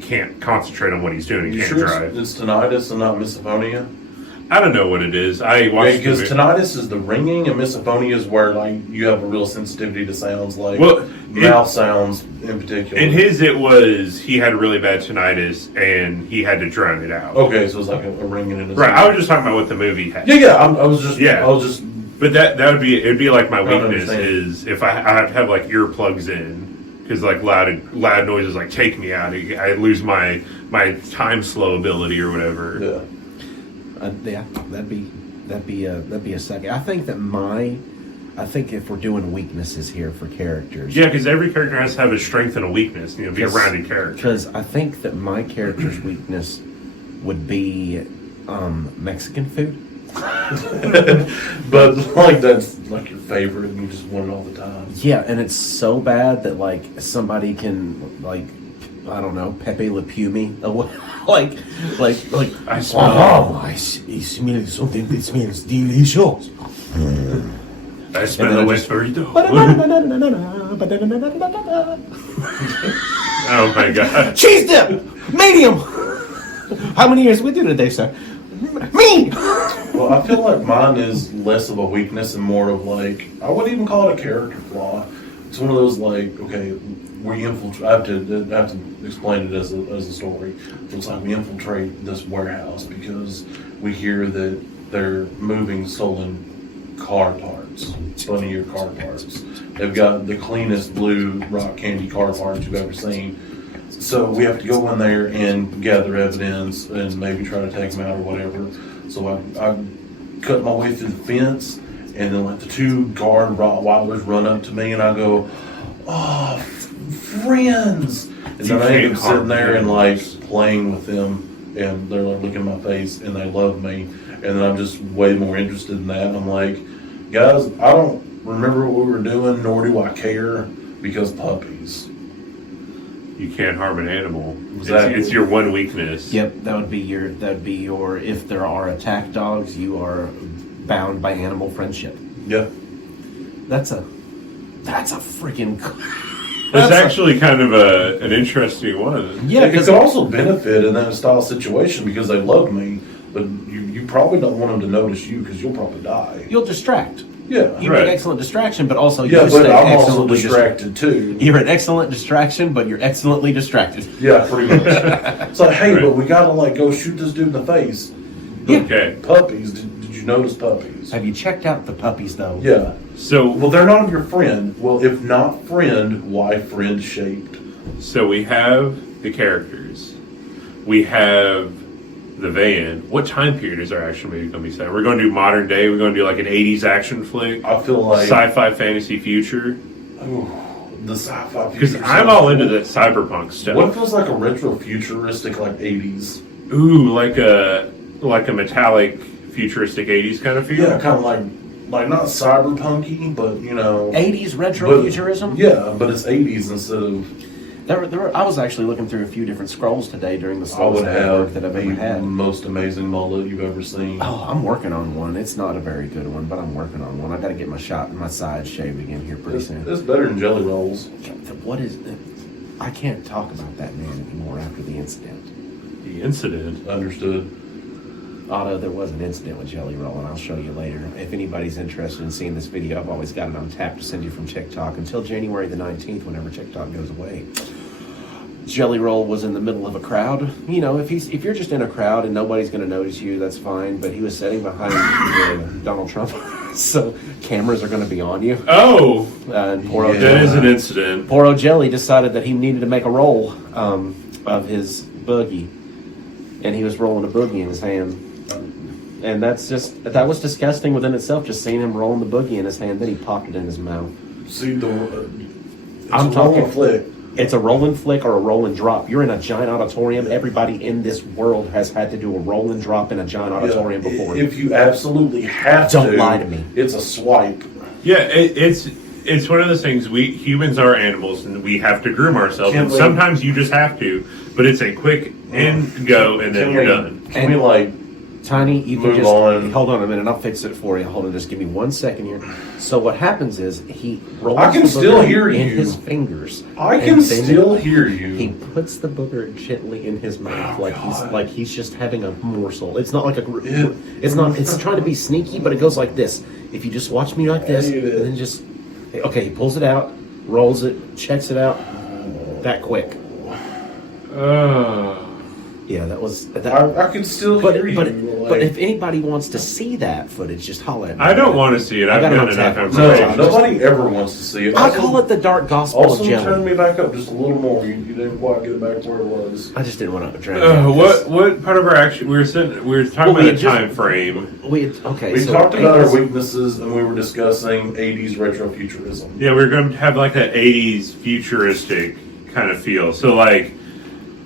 can't concentrate on what he's doing. He you can't sure drive. it's tinnitus and not misophonia? I don't know what it is. I watched Because the tinnitus is the ringing, and misophonia is where like you have a real sensitivity to sounds, like Well, mouth sounds in particular. in his, it was he had really bad tinnitus and he had to drown it out. Okay, so it's like a ringing in his Right. ear. I was just talking about what the movie had. Yeah. I was just. But that would be it'd be like my I don't weakness understand. is if I have to have like earplugs in because like loud noises like take me out. I lose my time slow ability or whatever. Yeah. Yeah, that'd be a second. I think if we're doing weaknesses here for characters, Yeah, because every character has to have a strength and a weakness. You know, be a rounded character. Because I think that my character's weakness would be Mexican food. But like that's like your favorite, and you just want it all the time. Yeah, and it's so bad that like somebody can like I don't know Pepe Le Pew me like I smell. I smell something that smells delicious. I smell then a I West just- burrito. Oh my god. Cheese dip, medium. How many years with you today, sir? Me. Well, Well, I feel like mine is less of a weakness and more of like, I wouldn't even call it a character flaw. It's one of those like, okay, we infiltrate. I have to explain it as a story. It's like we infiltrate this warehouse because we hear that they're moving stolen car parts, funnier car parts. They've got the cleanest blue rock candy car parts you've ever seen. So we have to go in there and gather evidence and maybe try to take them out or whatever. So I cut my way through the fence, and then like the two guard Rottweilers run up to me, and I go, "Oh, friends!" And then I end up sitting there and like playing with them, and they're like looking at my face, and they love me, and then I'm just way more interested in that. I'm like, guys, I don't remember what we were doing, nor do I care, because puppies. You can't harm an animal. Exactly. It's your one weakness. Yep, that would be your. If there are attack dogs, you are bound by animal friendship. Yeah. That's a freaking. That's actually kind of an interesting one. Yeah, It could also benefit in that style situation because they love me, but you probably don't want them to notice you because you'll probably die. You'll distract. Yeah. You Right. make excellent distraction, but also Yeah, you but stay I'm also excellently distracted too. You're an excellent distraction, but you're excellently distracted. Yeah, pretty much. It's like, hey, but we gotta like go shoot this dude in the face. Yeah. Okay. Puppies. Did you notice puppies? Have you checked out the puppies though? Yeah. So Well, they're not your friend. Well, if not friend, why friend shaped? So we have the characters. We have the van. What time period is our action movie going to be set? We're going to do modern day. We're going to do like an 80s action flick. I feel like Sci-fi fantasy future. ooh, the sci-fi. Because future I'm sounds all into cool. that cyberpunk stuff. What feels like a retro futuristic like 80s? Ooh, like a metallic futuristic 80s kind of feel? Yeah, kind of like not cyberpunky, but you know, 80s retro but- futurism? Yeah, but it's 80s instead of. I was actually looking through a few different scrolls today during the I slowest would day of work have that I've the ever had. most amazing mullet you've ever seen. Oh, I'm working on one. It's not a very good one, but I'm working on one. I got to get my sides shaved again here pretty soon. It's better than jelly rolls. What is? I can't talk about that man anymore after the incident. The incident. Understood. Although there was an incident with Jelly Roll, and I'll show you later. If anybody's interested in seeing this video, I've always got it on tap to send you from TikTok until January the 19th, whenever TikTok goes away. Jelly Roll was in the middle of a crowd. You know, if you're just in a crowd and nobody's going to notice you, that's fine. But he was sitting behind Donald Trump, so cameras are going to be on you. Oh, And poor old that is Jelly, an incident. poor old Jelly decided that he needed to make a roll of his boogie, and he was rolling a boogie in his hand. And that was disgusting within itself. Just seeing him rolling the boogie in his hand, then he popped it in his mouth. See the. I'm talking flick. It's a roll and flick or a roll and drop. You're in a giant auditorium. Everybody in this world has had to do a roll and drop in a giant auditorium before. If you absolutely have to, Don't lie to me. It's a swipe. Yeah, it's one of those things. We humans are animals, and we have to groom ourselves. Can And we- sometimes you just have to, but it's a quick in, go, and then you're done. Can we like? Tiny, you can Move just on. hold on a minute. I'll fix it for you. Hold on, just give me 1 second here. So what happens is he rolls I can the still booger hear in you. his fingers. I and can then still hear you. He puts the booger gently in his mouth, Oh, like he's just having a morsel. It's not like a. Yeah. It's not. It's trying to be sneaky, but it goes like this. If you just watch me like this, hate it. and then just okay, he pulls it out, rolls it, checks it out, that quick. Yeah, that was. I can still hear you. But if anybody wants to see that footage, just holler at me. I don't want to see it. I I've got it done on enough tap. information. no, nobody ever wants to see it. I call it the dark gospel Also, of turn jelly. me back up just a little more. You didn't quite get it back where it was. I just didn't want to drag it. What part of our action? We were talking Well, we about had a just- time frame. We so talked about our 80s weaknesses, and we were discussing 80s retro futurism. Yeah, we were going to have like an 80s futuristic kind of feel. So like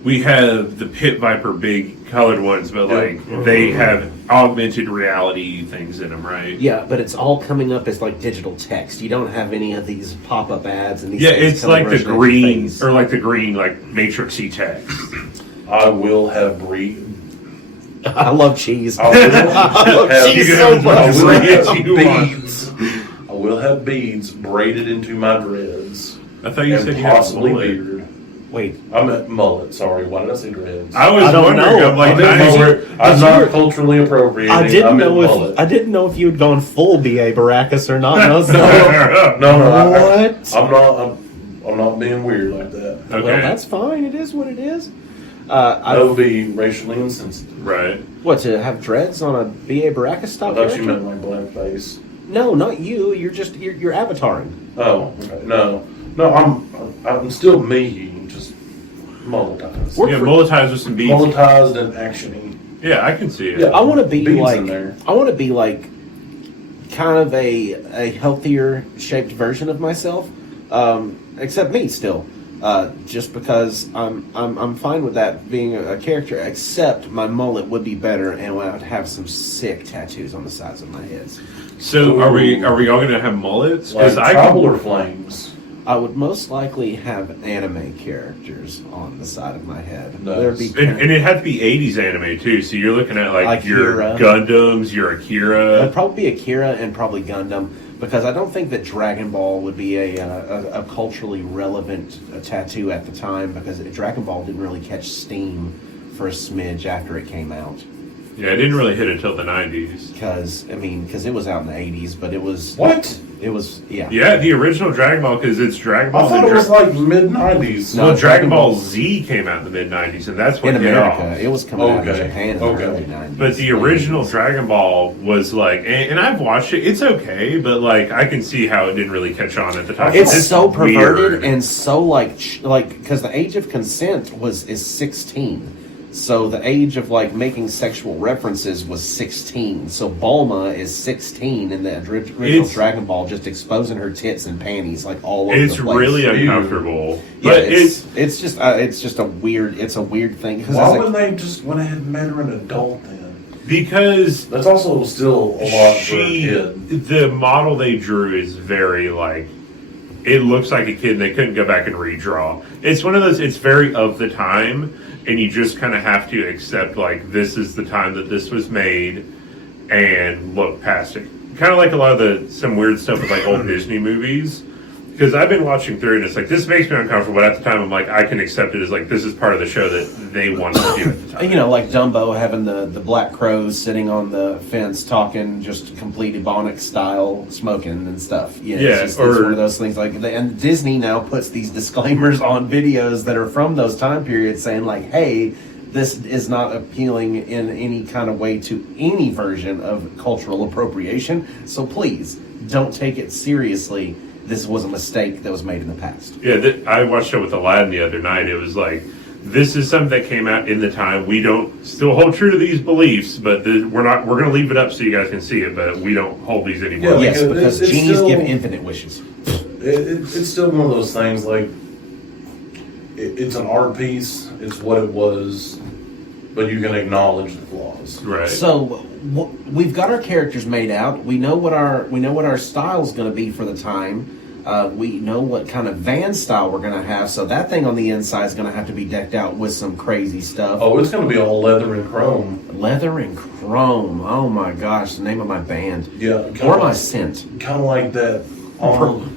we have the Pit Viper big colored ones, but like they have augmented reality things in them, right? Yeah, but it's all coming up as like digital text. You don't have any of these pop-up ads and these. Yeah, things it's coming like the rushing at your green face. or like the green like matrixy text. I will have breed. I love cheese. I will have, cheese You so can much. I will Breeds have you want. beads. I will have beads braided into my dreads I thought you said and you had a possibly mullet. beard. Wait, I meant mullet. Sorry, why did I say dreads? I was I don't wondering. know. I'm like, I meant nice. mullet. I'm not culturally appropriating. I didn't meant know mullet. if I didn't know if you had gone full B.A. Baracus or not. No, No, What? I'm not being weird like that. Okay. Well, that's fine. It is what it is. That would be racially insensitive. Right. What, to have dreads on a B.A. Baracus I style thought character? you meant my black face. No, not you. You're avataring. Oh, okay. No, I'm still me, just mulletized. We're Yeah, pre- mulletized with some beads. Mulletized and actiony. Yeah, I can see it. Yeah. I want to be Beads like in there. I want to be like kind of a healthier shaped version of myself, except me still. Just because I'm fine with that being a character, except my mullet would be better, and I would have some sick tattoos on the sides of my heads. So are we all going to have mullets? Like I Traveler Flames. I would most likely have anime characters on the side of my head. Nice. There'd be and it had to be 80s anime too. So you're looking at like your Akira. Gundams, your Akira. It'd probably be Akira and probably Gundam, because I don't think that Dragon Ball would be a culturally relevant tattoo at the time, because Dragon Ball didn't really catch steam for a smidge after it came out. Yeah, it didn't really hit until the 90s. Because it was out in the 80s, but it was What? It was Yeah, the original Dragon Ball, because it's Dragon Ball. I thought it was like mid-90s. No, Well, Dragon Dragon Ball Ball- Z came out in the mid 90s, and that's what in hit America. off. It was coming out in Okay. Japan in the Okay. early 90s. But the original Dragon Ball was like, and I've watched it. It's okay, but like I can see how it didn't really catch on at the time. It's so perverted weird. and so like because the age of consent is 16. So the age of like making sexual references was 16. So Bulma is 16 in the original It's- Dragon Ball, just exposing her tits and panties like all over It's the place. really uncomfortable. yeah, But it's just a weird thing. 'Cause Why it's wouldn't they just went ahead and made her an adult then? because That's also still a lot for a kid. the model they drew is very like, it looks like a kid, and they couldn't go back and redraw. It's one of those, it's very of the time, and you just kind of have to accept like this is the time that this was made and look past it. Kind of like a lot of some weird stuff with like old Disney movies. Because I've been watching through, and it's like, this makes me uncomfortable, but at the time I'm like, I can accept it as like, this is part of the show that they wanted to do at the time. You know, like Dumbo having the black crows sitting on the fence talking just complete Ebonic style, smoking and stuff. Yeah, Yeah, it's or- one of those things like, and Disney now puts these disclaimers on videos that are from those time periods saying like, hey, this is not appealing in any kind of way to any version of cultural appropriation. So please don't take it seriously. This was a mistake that was made in the past. Yeah, I watched it with Aladdin the other night. It was like, this is something that came out in the time. We don't still hold true to these beliefs, but we're going to leave it up so you guys can see it, but we don't hold these anymore. Yeah, Yes, because because it's genies still- give infinite wishes. It's still one of those things like it's an art piece. It's what it was, but you can acknowledge the flaws. Right. So we've got our characters made out. We know what our style's going to be for the time. We know what kind of van style we're going to have. So that thing on the inside is going to have to be decked out with some crazy stuff. Oh, it's going to be all leather and chrome. Leather and chrome. Oh my gosh, the name of my band. Yeah, Or my scent. kind of like that.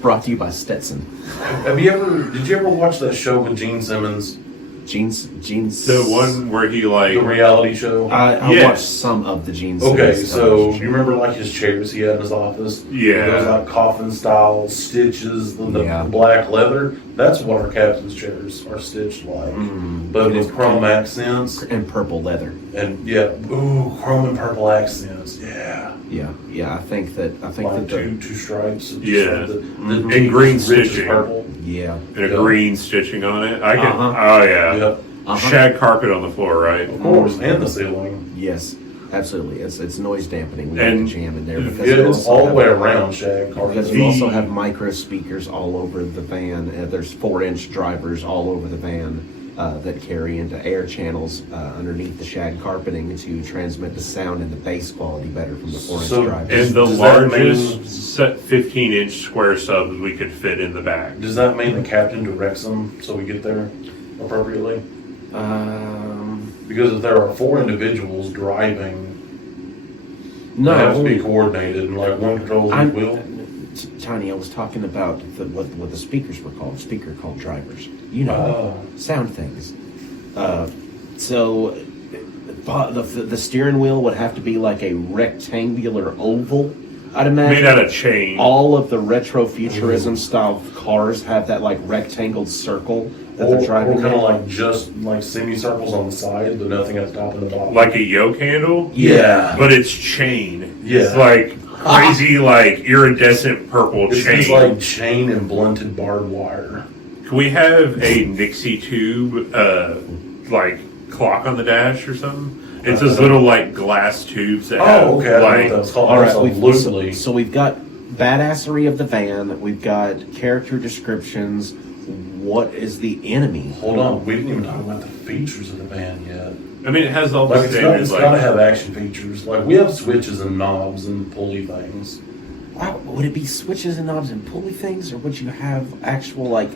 Brought to you by Stetson. Did you ever watch that show with Gene Simmons, Jeans. the one where he like, the reality show? I Yeah. watched some of the Jeans. Okay, series. so you remember like his chairs he had in his office? Yeah. Those like coffin style stitches, the Yeah. black leather. That's what our captain's chairs are stitched like, but with chrome accents and purple leather. and chrome and purple accents. Yeah. I think that Like the two stripes. Just Yeah. like the And deep green rich stitching. purple. yeah. and a Yeah. green stitching on it. I can. Uh-huh. Oh yeah. Yeah, Shag carpet on the floor, right? of course, and the ceiling. Yes, absolutely. It's noise dampening. We And- have the jam in there because Yeah, you it's also all the have- way around shag carpet. Because you also have micro speakers all over the van. There's 4-inch drivers all over the van that carry into air channels underneath the shag carpeting to transmit the sound and the bass quality better from the 4-inch So- drivers. And the Does that largest mean- set 15-inch square subs we could fit in the back. Does that mean the captain directs them so we get there appropriately? Because if there are 4 individuals driving, no, they have to be coordinated, and like one controls the I'm- wheel. Tiny, I was talking about what the speakers were called. Speaker called drivers. Sound things. So the steering wheel would have to be like a rectangular oval, I'd imagine. Made out of chain. All of the retrofuturism style cars have that like rectangled circle that they're driving. Or kind in. of like just like semicircles on the side, but nothing at the top and the bottom. Like a yoke handle? Yeah. But it's chain. Yeah. It's like crazy, like iridescent purple It's chain. just like chain and blunted barbed wire. Can we have a Nixie tube, like clock on the dash or something? It's those little like glass tubes that have Okay. I like. know what that's called. All right, Absolutely. so we've got badassery of the van. We've got character descriptions. What is the enemy? Hold on, we didn't even talk about the features of the van yet. I mean, it has all the Like standards. it's Like got to have action features. Like we have switches and knobs and pulley things. Wow, would it be switches and knobs and pulley things, or would you have actual like?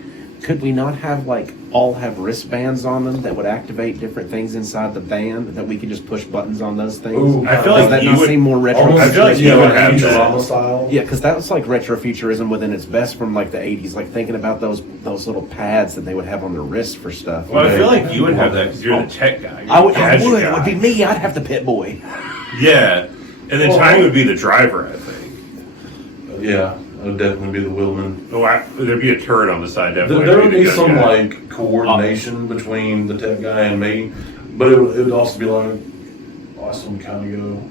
Could we not have like all have wristbands on them that would activate different things inside the van that we could just push buttons on those things? Ooh, I feel Does like that you not would- seem more retro? Almost I feel like you would have Futurama that. style. Yeah, because that was like retrofuturism within its best from like the '80s. Like thinking about those little pads that they would have on their wrists for stuff. Well, I feel like you would have that because you're the tech guy. You're I would. the gadget It would guy. be me. I'd have the pit boy. Yeah, and then Well, Tiny would be the driver, I think. Yeah, it would definitely be the wheelman. Oh, there'd be a turret on the side, definitely. There would the be gun some guy. like coordination between the tech guy and me, but it would also be like, I saw him kind of go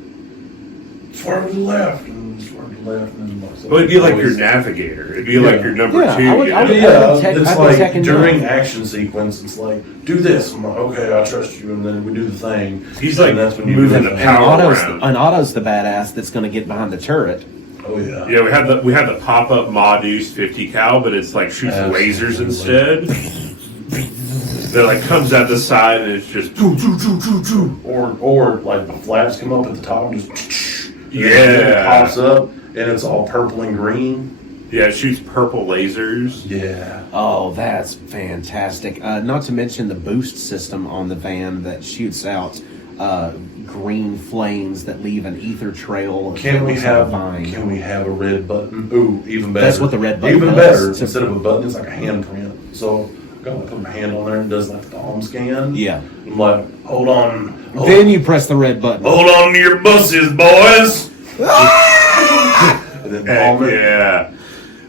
swerve to the left and swerve to the left, and like, Well, it'd be like your always- navigator. It'd be like Yeah. your number Yeah, two. I would- you I know? would- Yeah, I'd it's be like checking during down. action sequence, it's like, do this. I'm like, okay, I trust you, and then we do the thing. He's like and that's when you moving do the thing. power. And Otto's the badass that's going to get behind the turret. Oh yeah. Yeah, we have the pop up Modus 50 cal, but it's like shoots lasers instead. That like comes out the side and it's just Or like the flaps come up at the top and just Yeah. it pops up and it's all purple and green. yeah, it shoots purple lasers. Yeah. Oh, that's fantastic. Not to mention the boost system on the van that shoots out green flames that leave an ether trail. Can we that looks like a have vine. Can we have a red button? Ooh, even better. That's what the red button Even does. better. It's a- Instead of a button, it's like a handprint. So I gotta put my hand on there and it does like the arm scan. Yeah. I'm like, hold on. Then you press the red button. Hold on to your buses, boys. And then palm it. Yeah.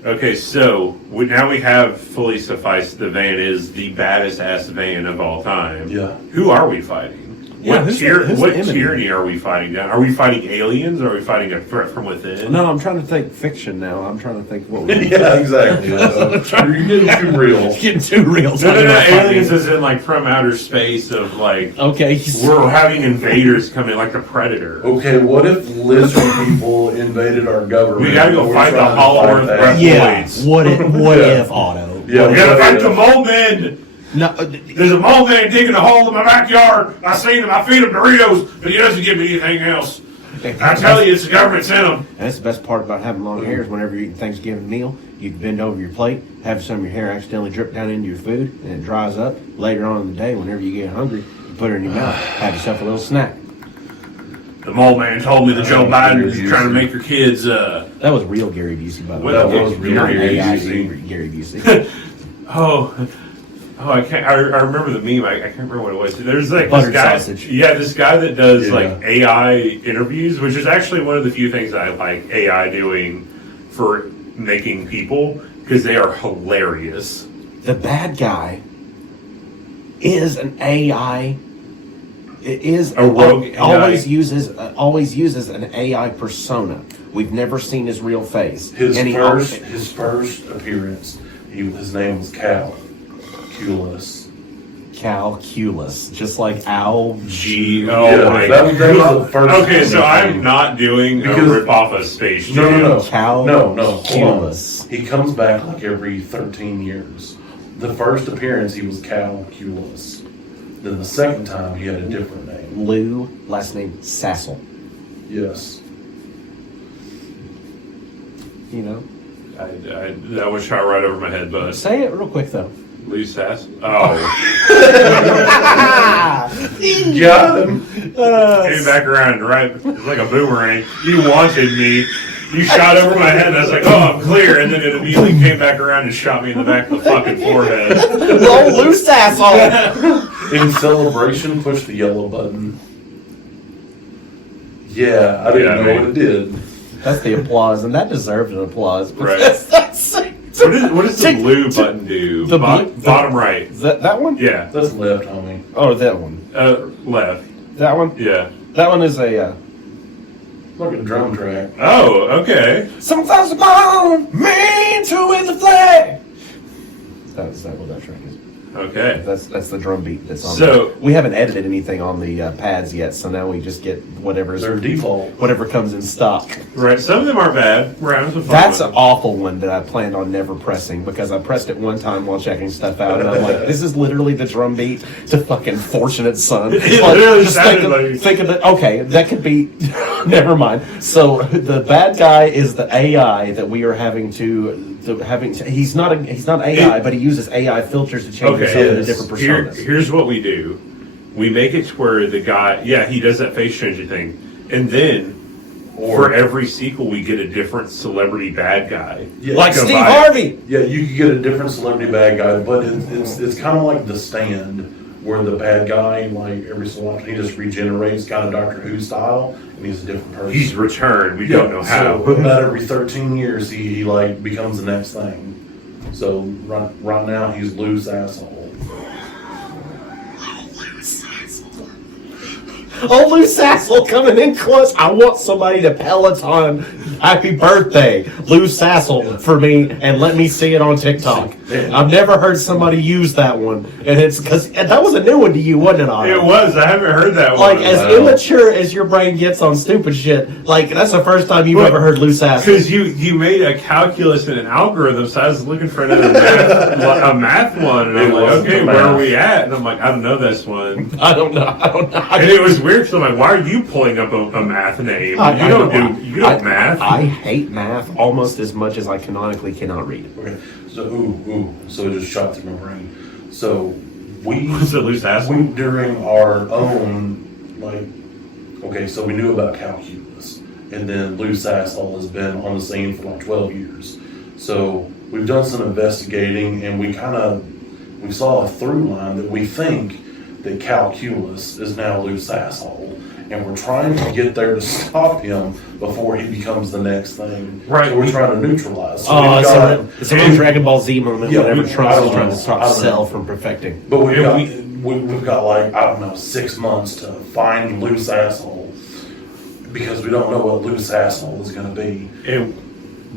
Okay, so now we have fully sufficed. The van is the baddest ass van of all time. Yeah. Who are we fighting? Yeah, What, who's the what enemy? tyranny are we fighting down? Are we fighting aliens or are we fighting a threat from within? No, I'm trying to think fiction now. I'm trying to think what we're Yeah, exactly. You're getting too real. getting too real. No, aliens is in like from outer space of like Okay. we're having invaders come in like the Predator. Okay, what if lizard people invaded our government? We gotta go We're fight the trying to Hollow fight Earth that? Replicants. Yeah. What Yeah. if Otto? Yeah, We gotta what fight if? the mole men! No. There's a mole man digging a hole in my backyard. I seen him. I feed him Doritos, but he doesn't give me anything else. I tell you, it's the government sent him. And that's the best part about having long hair is whenever you're eating Thanksgiving meal, you can bend over your plate, have some of your hair accidentally drip down into your food, and it dries up. Later on in the day, whenever you get hungry, you put it in your mouth, have yourself a little snack. The mole man told me that Joe Biden is trying to make your kids. That was real Gary Busey, by the way. That was real Not Gary AI Busey. Gary Busey. I can't. I remember the meme. I can't remember what it was. There's like Buttered this guy. sausage. Yeah, this guy that does Yeah. like AI interviews, which is actually one of the few things I like AI doing for making people because they are hilarious. The bad guy is an AI. It is A rogue always AI. uses an AI persona. We've never seen his real face. His And he first appearance, his name was Cal Culus. calculus, just like Al G. Yeah, Oh my that was the first Okay, so thing. I'm not doing a Because- rip off of Space Jam. No. Cal No. Hold on. Culus. He comes back like every 13 years. The first appearance, he was Cal Culus. Then the second time, he had a different name. Lou, last name Sasshole. Yes. You know, That was shot right over my head, but say it real quick though. Lou Sass. Oh, Got him. came back around, right? It's like a boomerang. You wanted me. You shot over my head, and I was like, "Oh, I'm clear," and then it immediately came back around and shot me in the back of the fucking forehead. Old Lou Sasshole. In celebration, push the yellow button. Yeah, I didn't know what it did. That's the applause, and that deserved an applause. Right. That's What does the blue button do? The Bottom right. that one? Yeah. That's left, homie. Oh, that one. Left. That one? Yeah. That one is a. Look at the drum track. Oh, okay. Some thoughts upon me to win the flag. That's what that track is. Okay. That's the drum beat that's on. So- there. We haven't edited anything on the pads yet, so now we just get Their default. whatever comes in stock. Right. Some of them aren't bad. Rounds of fun. That's an awful one that I planned on never pressing because I pressed it one time while checking stuff out, and I'm like, this is literally the drum beat to fucking Fortunate Son. It literally just sounded like- think of it. Okay, that could be. Never mind. So the bad guy is the AI that we are having to. He's not AI, but he uses AI filters to change himself into different personas. Here's what we do. We make it to where the guy, he does that face changing thing. And then for every sequel, we get a different celebrity bad guy. Yeah, Like Go Steve by. Harvey. Yeah, you could get a different celebrity bad guy, but it's kind of like The Stand, where the bad guy, like every so often, he just regenerates, kind of Doctor Who style, and he's a different person. He's returned. We don't know how. So about every 13 years, he like becomes the next thing. So right now, he's Lou Sasshole. Oh, Lou Sasshole coming in close. I want somebody to Peloton happy birthday, Lou Sasshole, for me, and let me see it on TikTok. I've never heard somebody use that one, and it's because that was a new one to you, wasn't it, Otto? It was. I haven't heard that Like, one. as immature as your brain gets on stupid shit, like, that's the first time you've ever heard Lou Sasshole. Because you made a calculus and an algorithm, so I was looking for another a math one, and I'm It like, wasn't okay, the where math. are we at? And I'm like, I don't know this one. I don't know. And it was weird because I'm like, why are you pulling up a math name? You don't math. I hate math almost as much as I canonically cannot read it. Okay, so so it just shot through my brain. So we Was it loose ass? we during our own so we knew about calculus, and then Lou Sasshole has been on the scene for like 12 years. So we've done some investigating, and we saw a through line that we think that calculus is now Lou Sasshole, and we're trying to get there to stop him before he becomes the next thing. Right. So we're trying to neutralize. So Oh, we've got- it's a little Dragon Ball Z moment Yeah, whenever I Trunks is don't trying know. to stop I don't Cell know. from perfecting. But we've And got like, I don't know, 6 months to find Lou Sasshole, because we don't know what Lou Sasshole is going to be. And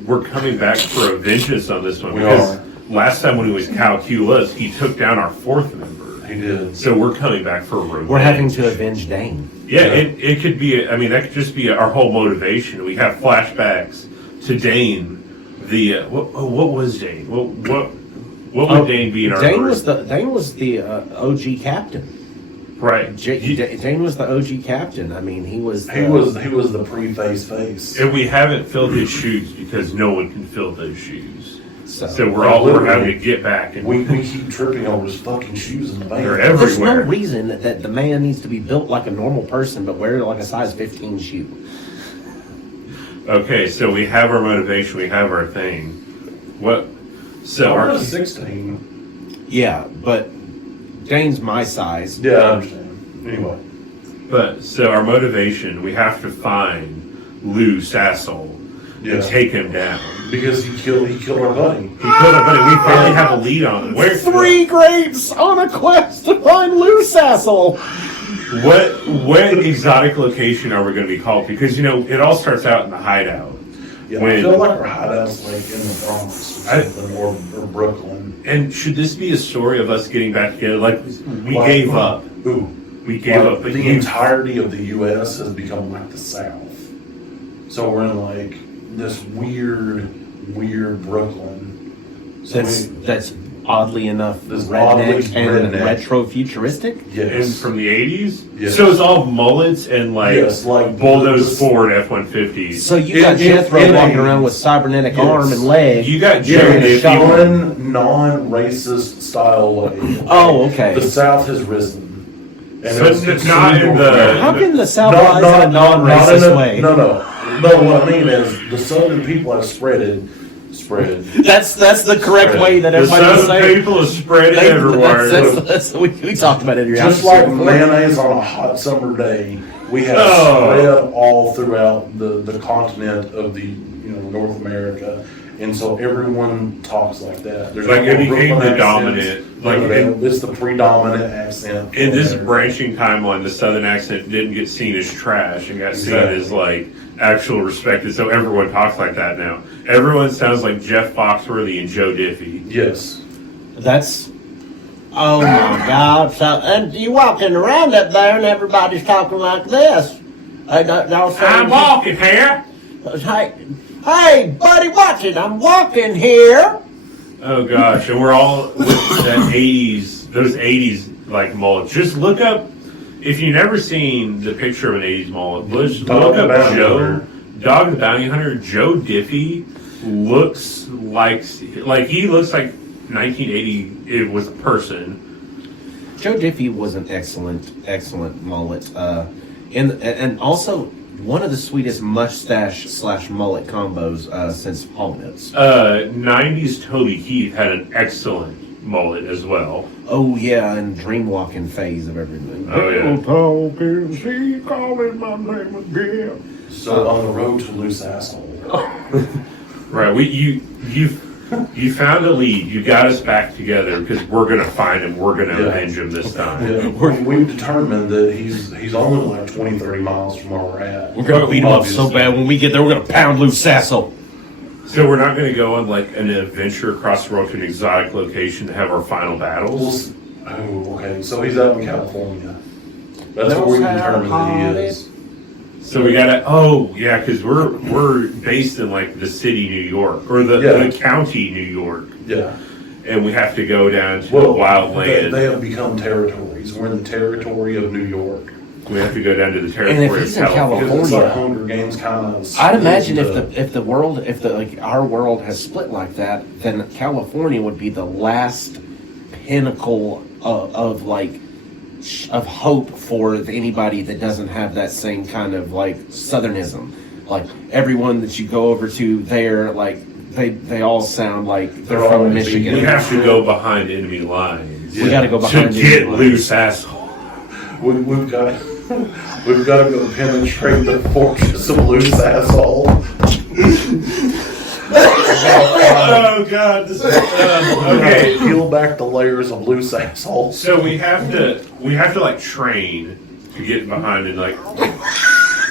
we're coming back for a vengeance on this one. We because are. last time when he was calculus, he took down our fourth member. He did. So we're coming back for revenge. We're having to avenge Dane. Yeah, it could be. That could just be our whole motivation. We have flashbacks to Dane. What was Dane? What would Dane be in our Dane story? was the OG captain. Right. Dane was the OG captain. I mean, he was. He was the face. And we haven't filled his shoes because no one can fill those shoes. So we're literally, having to get back. And we keep tripping over his fucking shoes in the van. They're There's no everywhere. reason that the man needs to be built like a normal person, but wear like a size 15 shoe. Okay, so we have our motivation. We have our thing. What? So We're our at 16. Yeah, but Dane's my size. Yeah, I understand. Anyway. so our motivation. We have to find Lou Sasshole and take him down. Because he killed our buddy. He killed our buddy. We finally have a lead on him. Where? 3 grapes on a quest to find Lou Sasshole. What exotic location are we going to be called? Because it all starts out in the hideout. Yeah, I feel like our hideout's like in the Bronx or something, or Brooklyn. And should this be a story of us getting back together? Like we gave up. Ooh. We gave up. But The entirety of the U.S. has become like the South. So we're in like this weird Brooklyn. So That's oddly enough This redneck oddly and redneck. retro futuristic. and yes. from the 80s? Yes. So it's all mullets and Yes, like bulldoze this- Ford F-150s. So you got In Jethro walking a- around with cybernetic Yes. arm and leg. You got carrying Joe a Nick, shovel. in non-racist style way. Oh, okay. The South has risen. And So it's not in the- How can the South Not- rise in a not- not non-racist in a- way? No. No, what I mean is the Southern people have spread. That's the correct way that The everybody would Southern say it. people is spread it everywhere. We talked about it in your Just house like before. mayonnaise on a hot summer day, we have Oh. spread all throughout the continent of the North America, and so everyone talks like that. There's Like no it became Brooklyn the accents. dominant. Like It's the predominant accent. in this Whatever. branching timeline, the Southern accent didn't get seen as trash and got seen as like actual respected. So everyone talks like that now. Everyone sounds like Jeff Foxworthy and Joe Diffie. Yes. That's. Oh my God! So, and you walking around up there, and everybody's talking like this. I'm walking here. Hey, buddy, watch it! I'm walking here. Oh gosh, and we're all with that '80s, those '80s like mullets. Just look up if you've never seen the picture of an '80s mullet. Just Dog look the up Bounty Joe, Hunter. Dog the Bounty Hunter. Joe Diffie looks like he looks like 1980. It was a person. Joe Diffie was an excellent mullet, and also one of the sweetest mustache/mullet combos since Paulnitz. '90s Toby Keith had an excellent mullet as well. Oh yeah, and dreamwalking phase of everything. Oh, yeah. Talking, she calling my name again. So on the road to Lou Sasshole. Right, you found a lead. You got us back together because we're gonna find him. We're gonna Yeah. avenge him this time. Yeah, we've determined that he's only like 20, 30 miles from where we're at. We're gonna beat him up so Obviously. bad when we get there. We're gonna pound Lou Sasshole. So we're not gonna go on like an adventure across the world to an exotic location to have our final battles. Oh, okay. So he's out in California. That's where we determined that he is. So we gotta. Oh yeah, because we're based in like the city, New York, or the county, New York, Yeah. and we have to go down to the wild land. They have become territories. We're in the territory of New York. We have to go down to the And if territory of he's in California. Because it's like California. Hunger Games kind of. I'd imagine if our world has split like that, then California would be the last pinnacle of hope for anybody that doesn't have that same kind of like southernism. Like everyone that you go over to there, like they all sound like they're They're all from in Michigan. We have to go behind enemy lines. We gotta go behind to enemy get lines. loose asshole. We've got to go penetrate the fortress of Lou Sasshole. Oh god, this is okay. Peel back the layers of Lou Sasshole. So we have to like train to get behind and like.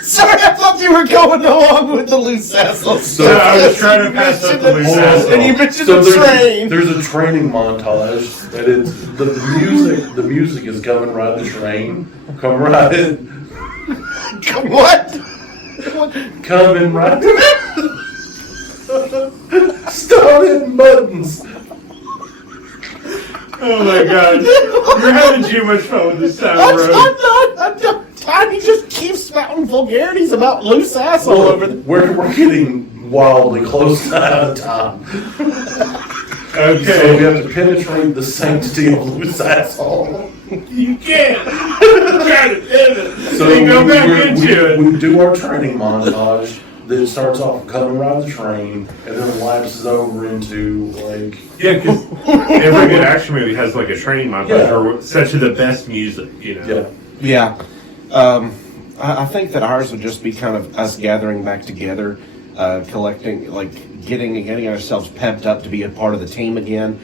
Sorry, I thought you were going along with the Lou Sasshole. So I was trying to pass up the Lou Sasshole. And you mentioned So the train. there's a training montage, and it's the music is coming right the train, come right in, What? coming right. Stop hitting buttons. Oh my god, you're having too much fun with this time, I'm bro. not. He just keeps spouting vulgarities about Lou Sasshole over there. We're getting wildly close out of time. So we Okay, have to penetrate the sanctity of Lou Sasshole. you can't. God damn it. So you go back into it. We do our training montage. Then it starts off coming right the train, and then it lapses over into like. Yeah, because every good action movie has like a training montage Yeah. or such of the best music, you know. Yeah. Yeah. I think that ours would just be kind of us gathering back together, collecting, like getting ourselves pepped up to be a part of the team again.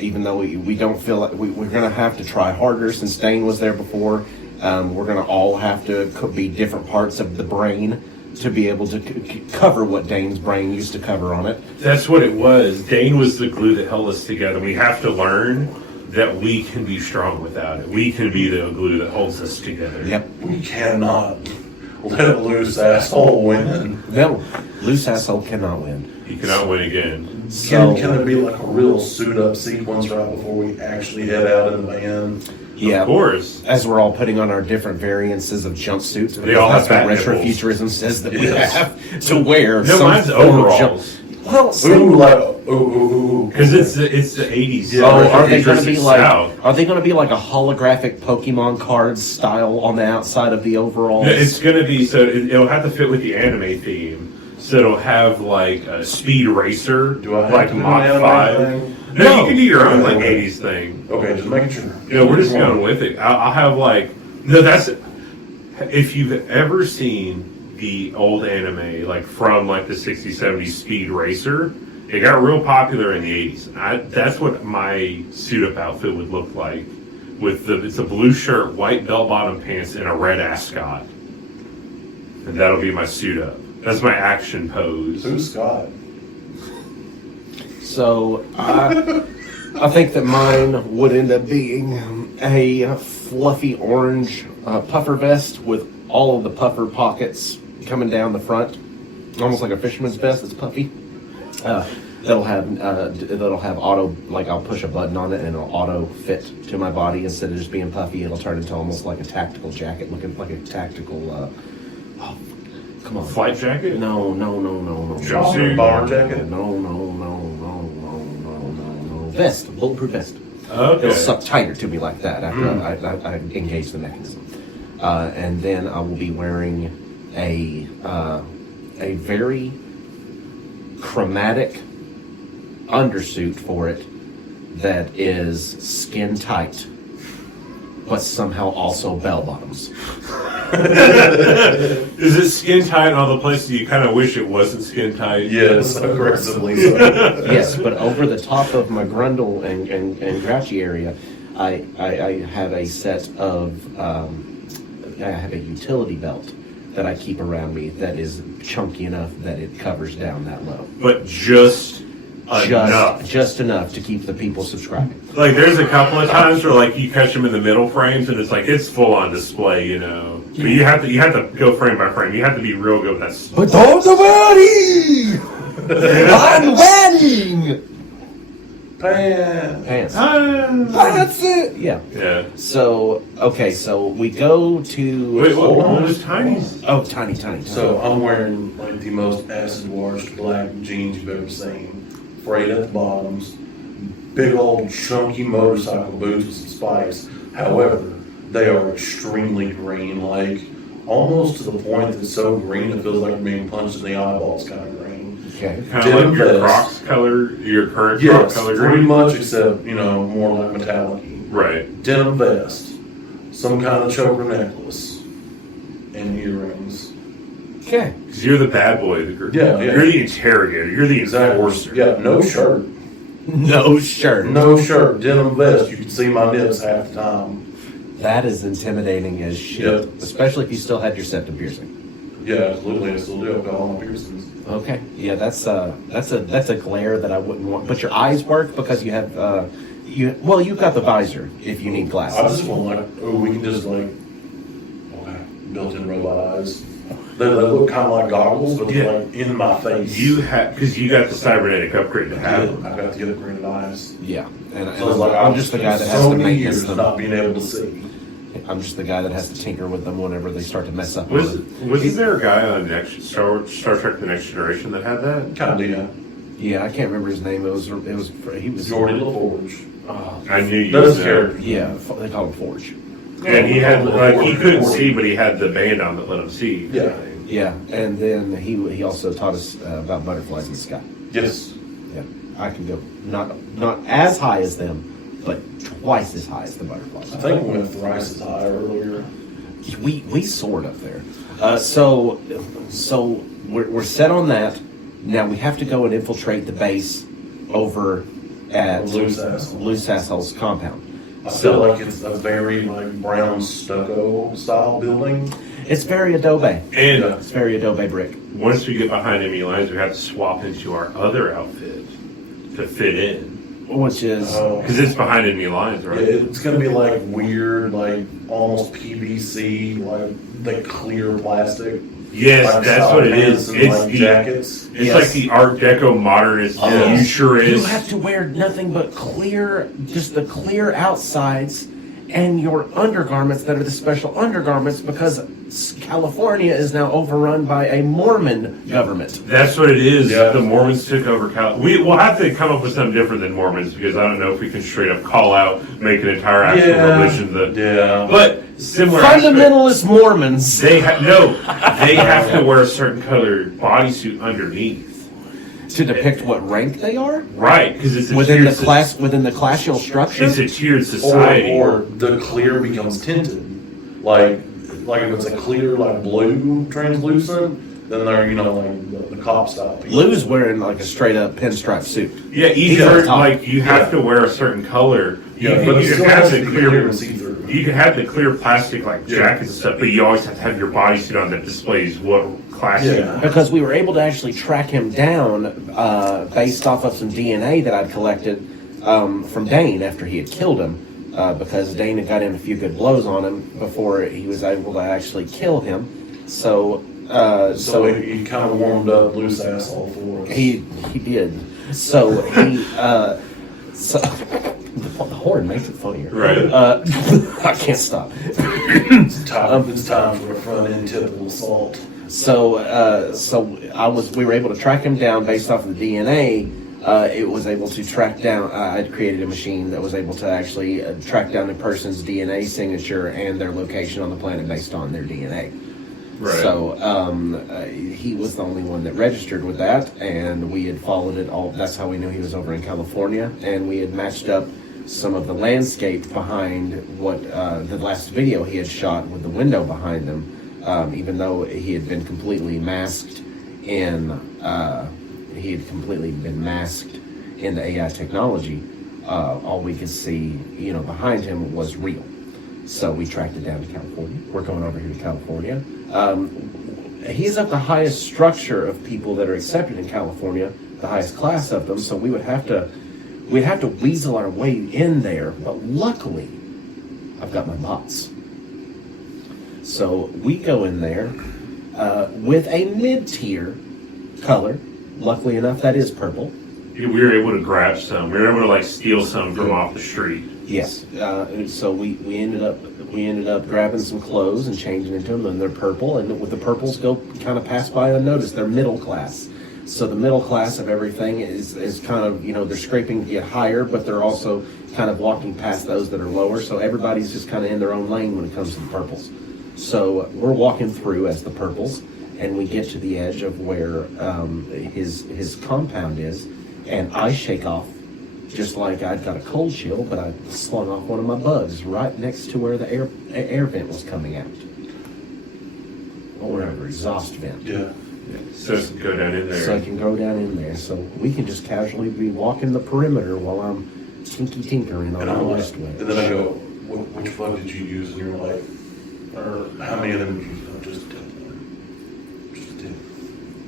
Even though we don't feel like we're going to have to try harder since Dane was there before. We're going to all have to be different parts of the brain to be able to cover what Dane's brain used to cover on it. That's what it was. Dane was the glue that held us together. We have to learn that we can be strong without it. We can be the glue that holds us together. Yep. We cannot let Lou Sasshole win. No, Lou Sasshole cannot win. He cannot win again. So, Can there be like a real suit-up sequence right before we actually head out in the van? yeah. Of course. As we're all putting on our different variances of jumpsuits, They all that's have what fat nipples. retrofuturism says that we Yes. have to wear. No, some mine's form of overalls. Well, Ooh, like ooh. Because it's the 80s. Yeah, Oh, right. are they going to Futuristic be like? South. Are they going to be like a holographic Pokemon cards style on the outside of the overalls? No, it's going to be so it'll have to fit with the anime theme. So it'll have like a speed racer, Do I have like to do Mach an anime 5. thing? No, you can do your own like Okay. 80s thing. Okay, just making sure. Yeah, we're just going with it. I'll have like no. That's if you've ever seen the old anime, like from like the 60s, 70s Speed Racer. It got real popular in the 80s. That's what my suit-up outfit would look like. It's a blue shirt, white bell-bottom pants, and a red ascot. And that'll be my suit-up. That's my action pose. Who's Scott? So I think that mine would end up being a fluffy orange puffer vest with all of the puffer pockets coming down the front, almost like a fisherman's vest. It's puffy. That'll have auto, like I'll push a button on it and it'll auto fit to my body instead of just being puffy. It'll turn into almost like a tactical jacket, looking like a tactical. Come on, Flight jacket? No. Jumpsuit? Bomber jacket? No. Vest, bulletproof vest. Okay. It'll suck tighter to me like that after I engage the mechanism. And then I will be wearing a very chromatic undersuit for it that is skin tight, but somehow also bell bottoms. Is it skin tight in all the places you kind of wish it wasn't skin tight? Yes, aggressively so. Yes, but over the top of my grundle and grouchy area, I have a set of I have a utility belt that I keep around me that is chunky enough that it covers down that low. But just enough. Just enough to keep the people subscribing. Like there's a couple of times where like you catch them in the middle frames and it's like it's full on display, you know. But you have to go frame by frame. You have to be real good with that. But don't worry! I'm wedding! Pants. That's it! Yeah. Yeah. So, okay, so we go to... Wait, what was Tiny's? Oh, tiny. So I'm wearing like the most acid washed black jeans you've ever seen. Frayed at the bottoms, big old chunky motorcycle boots with some spikes. However, they are extremely green, like almost to the point that it's so green it feels like you're being punched in the eyeballs kind of green. Okay. Kind of Denim like your vest. Crocs color, your current Croc Yes, color pretty green. much, except, more like metallic. Right. Denim vest, some kind of choker necklace, and earrings. Okay. Because you're the bad boy of the group. Yeah. You're the interrogator. You're the enforcer. Yeah, no shirt. No shirt. No shirt, denim vest. You can see my nips half the time. That is intimidating as shit. Yep. Especially if you still had your septum piercing. Yeah, absolutely. I still do. I've got all my piercings. Okay. Yeah, that's a glare that I wouldn't want. But your eyes work because you have you've got the visor if you need I glasses. just want we can just built-in robot eyes. They look kind of like goggles, but they're like in my face. You have because you got the cybernetic upgrade to have them. I've got the upgraded eyes. Yeah. And So it's like I'm just the guy that has so to many maintenance years them. not being able to see. I'm just the guy that has to tinker with them whenever they start to mess up. Wasn't there a guy on Star Trek: The Next Generation that had that? Kind of, yeah. Yeah, I can't remember his name. He was Jordy LaForge. I knew you. That's his know. character. Yeah, they call him Forge. And he had he couldn't see, but he had the band on that let him see. Yeah. Yeah, and then he also taught us about butterflies in the sky. Yes. Yeah, I can go not as high as them, but twice as high as the butterflies. I think we went thrice as high earlier. We soared up there. So we're set on that. Now we have to go and infiltrate the base over at Lou Sasshole. Lou Sasshole's compound. I feel like it's a very brown stucco style building. It's very Adobe. And It's very Adobe brick. once we get behind enemy lines, we have to swap into our other outfit to fit in Which is because it's behind enemy lines, Yeah, right? it's gonna be weird, almost PVC, the clear plastic. Yes, Like that's what it pants is. and, It's the jackets. It's Yes. like the Art Deco modernist futurist. You have to wear nothing but clear, just the clear outsides and your undergarments that are the special undergarments because California is now overrun by a Mormon government. That's what it is. Yeah. The Mormons took over We'll have to come up with something different than Mormons because I don't know if we can straight up call out, make an entire actual religion. But similar. Fundamentalist Mormons. They have to wear a certain colored bodysuit underneath To depict what rank they are? Right, because it's within the classical structure? It's a tiered society. Or the clear becomes tinted. Like if it's a clear, like blue, translucent, then they're, like the cop style people. Lou's wearing like a straight up pinstripe suit. Yeah, either like you have to wear a certain color. Yeah, you can have the clear and see-through. You can have the clear plastic like jackets and stuff, but you always have to have your bodysuit on that displays what class you are. Because we were able to actually track him down based off of some DNA that I'd collected from Dane after he had killed him. Because Dane had got in a few good blows on him before he was able to actually kill him. So he kind of warmed up Lou Sasshole for us. He did. So he the horn makes it funnier. Right. I can't stop. It's time for a front end typical assault. So we were able to track him down based off of the DNA. It was able to track down. I'd created a machine that was able to actually track down a person's DNA signature and their location on the planet based on their DNA. Right. So he was the only one that registered with that, and we had followed it all. That's how we knew he was over in California, and we had matched up some of the landscape behind what the last video he had shot with the window behind him. Even though he had been completely masked in the AI technology, all we could see, behind him was real. So we tracked it down to California. We're going over here to California. He's at the highest structure of people that are accepted in California, the highest class of them. So we'd have to weasel our way in there. But luckily, I've got my bots. So we go in there with a mid-tier color. Luckily enough, that is purple. We were able to grab some. We were able to steal some from off the street. Yes. So we ended up grabbing some clothes and changing into them, and they're purple. And with the purples, go kind of pass by unnoticed. They're middle class. So the middle class of everything is kind of they're scraping to get higher, but they're also kind of walking past those that are lower. So everybody's just kind of in their own lane when it comes to the purples. So we're walking through as the purples, and we get to the edge of where his compound is, and I shake off, just like I'd got a cold chill, but I slung off one of my bugs right next to where the air vent was coming out, or whatever, exhaust vent. Yeah. So it can go down in there. So I can go down in there. So we can just casually be walking the perimeter while I'm tinkering on our wrist And then I go, which bug did you use? And you're like, or how many of them did you use?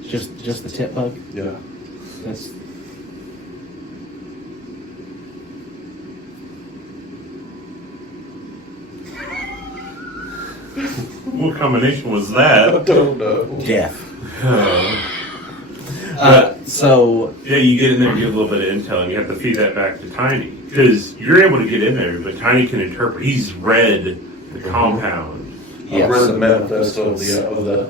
Just a tip. Just the tip bug. Yeah. That's. What combination was that? I don't know. Death. So yeah, you get in there and get a little bit of intel, and you have to feed that back to Tiny because you're able to get in there, but Tiny can interpret. He's read the compound. I've read the manifesto of the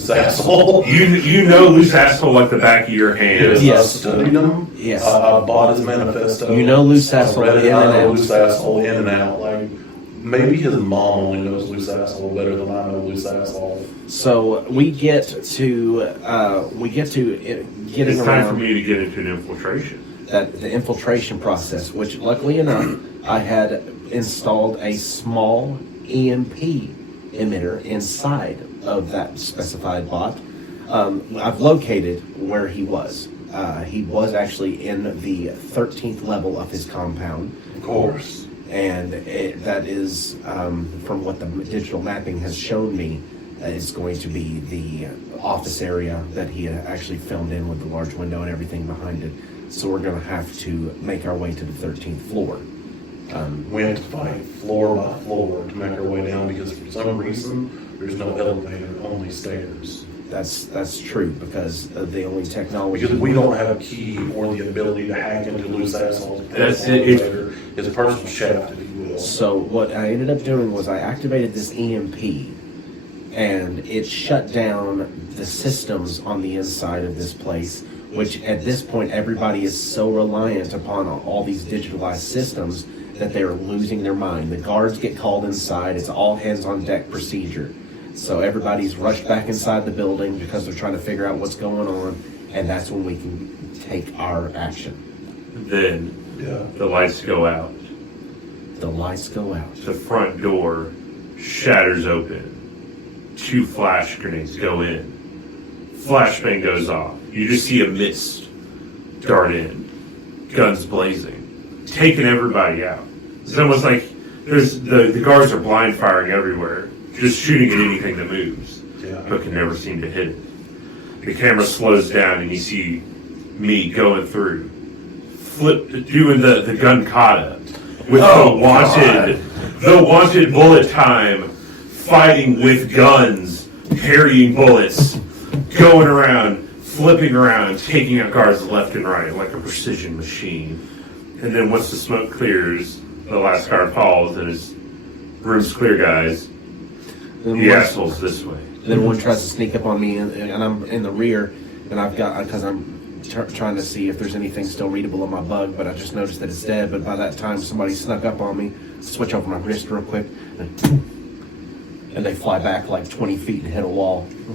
Sasshole. You know Lou Sasshole like the back of your hand. Yes. I studied him. Yes. I bought his manifesto. You know Lou Sasshole I read it, in I and know out. Lou Sasshole in and out. Like maybe his mom only knows Lou Sasshole better than I know Lou Sasshole. So we get to getting It's time for around me to get into an infiltration. the infiltration process, which luckily enough I had installed a small EMP emitter inside of that specified bot. I've located where he was. He was actually in the 13th level of his compound. Of course. And that is, from what the digital mapping has shown me, is going to be the office area that he actually filmed in with the large window and everything behind it. So we're going to have to make our way to the 13th floor. We have to fight floor by floor to make our way down because for some reason there's no elevator, only stairs. That's true because the only technology. Because we don't have a key or the ability to hack into Lou Sasshole's That's it. elevator. It's a personal shaft, if you will. So what I ended up doing was I activated this EMP, and it shut down the systems on the inside of this place, which at this point everybody is so reliant upon all these digitalized systems that they're losing their mind. The guards get called inside. It's all hands on deck procedure. So everybody's rushed back inside the building because they're trying to figure out what's going on, and that's when we can take our action. Then the lights go out. The lights go out. The front door shatters open. 2 flash grenades go in. Flashbang goes off. You just see a mist dart in. Guns blazing. Taking everybody out. It's almost like there's the guards are blind firing everywhere. Just shooting at anything that moves. But can never seem to hit it. The camera slows down and you see me going through. Doing the gun kata. With the wanted bullet time, fighting with guns, parrying bullets, going around, flipping around, taking out guards left and right like a precision machine. And then once the smoke clears, the last guard falls and his room's clear, guys. The asshole's this way. Then one tries to sneak up on me, and I'm in the rear, and I've got, because I'm trying to see if there's anything still readable on my bug, but I just noticed that it's dead. But by that time, somebody snuck up on me, switch over my wrist real quick, and they fly back like 20 feet and hit a wall. Oh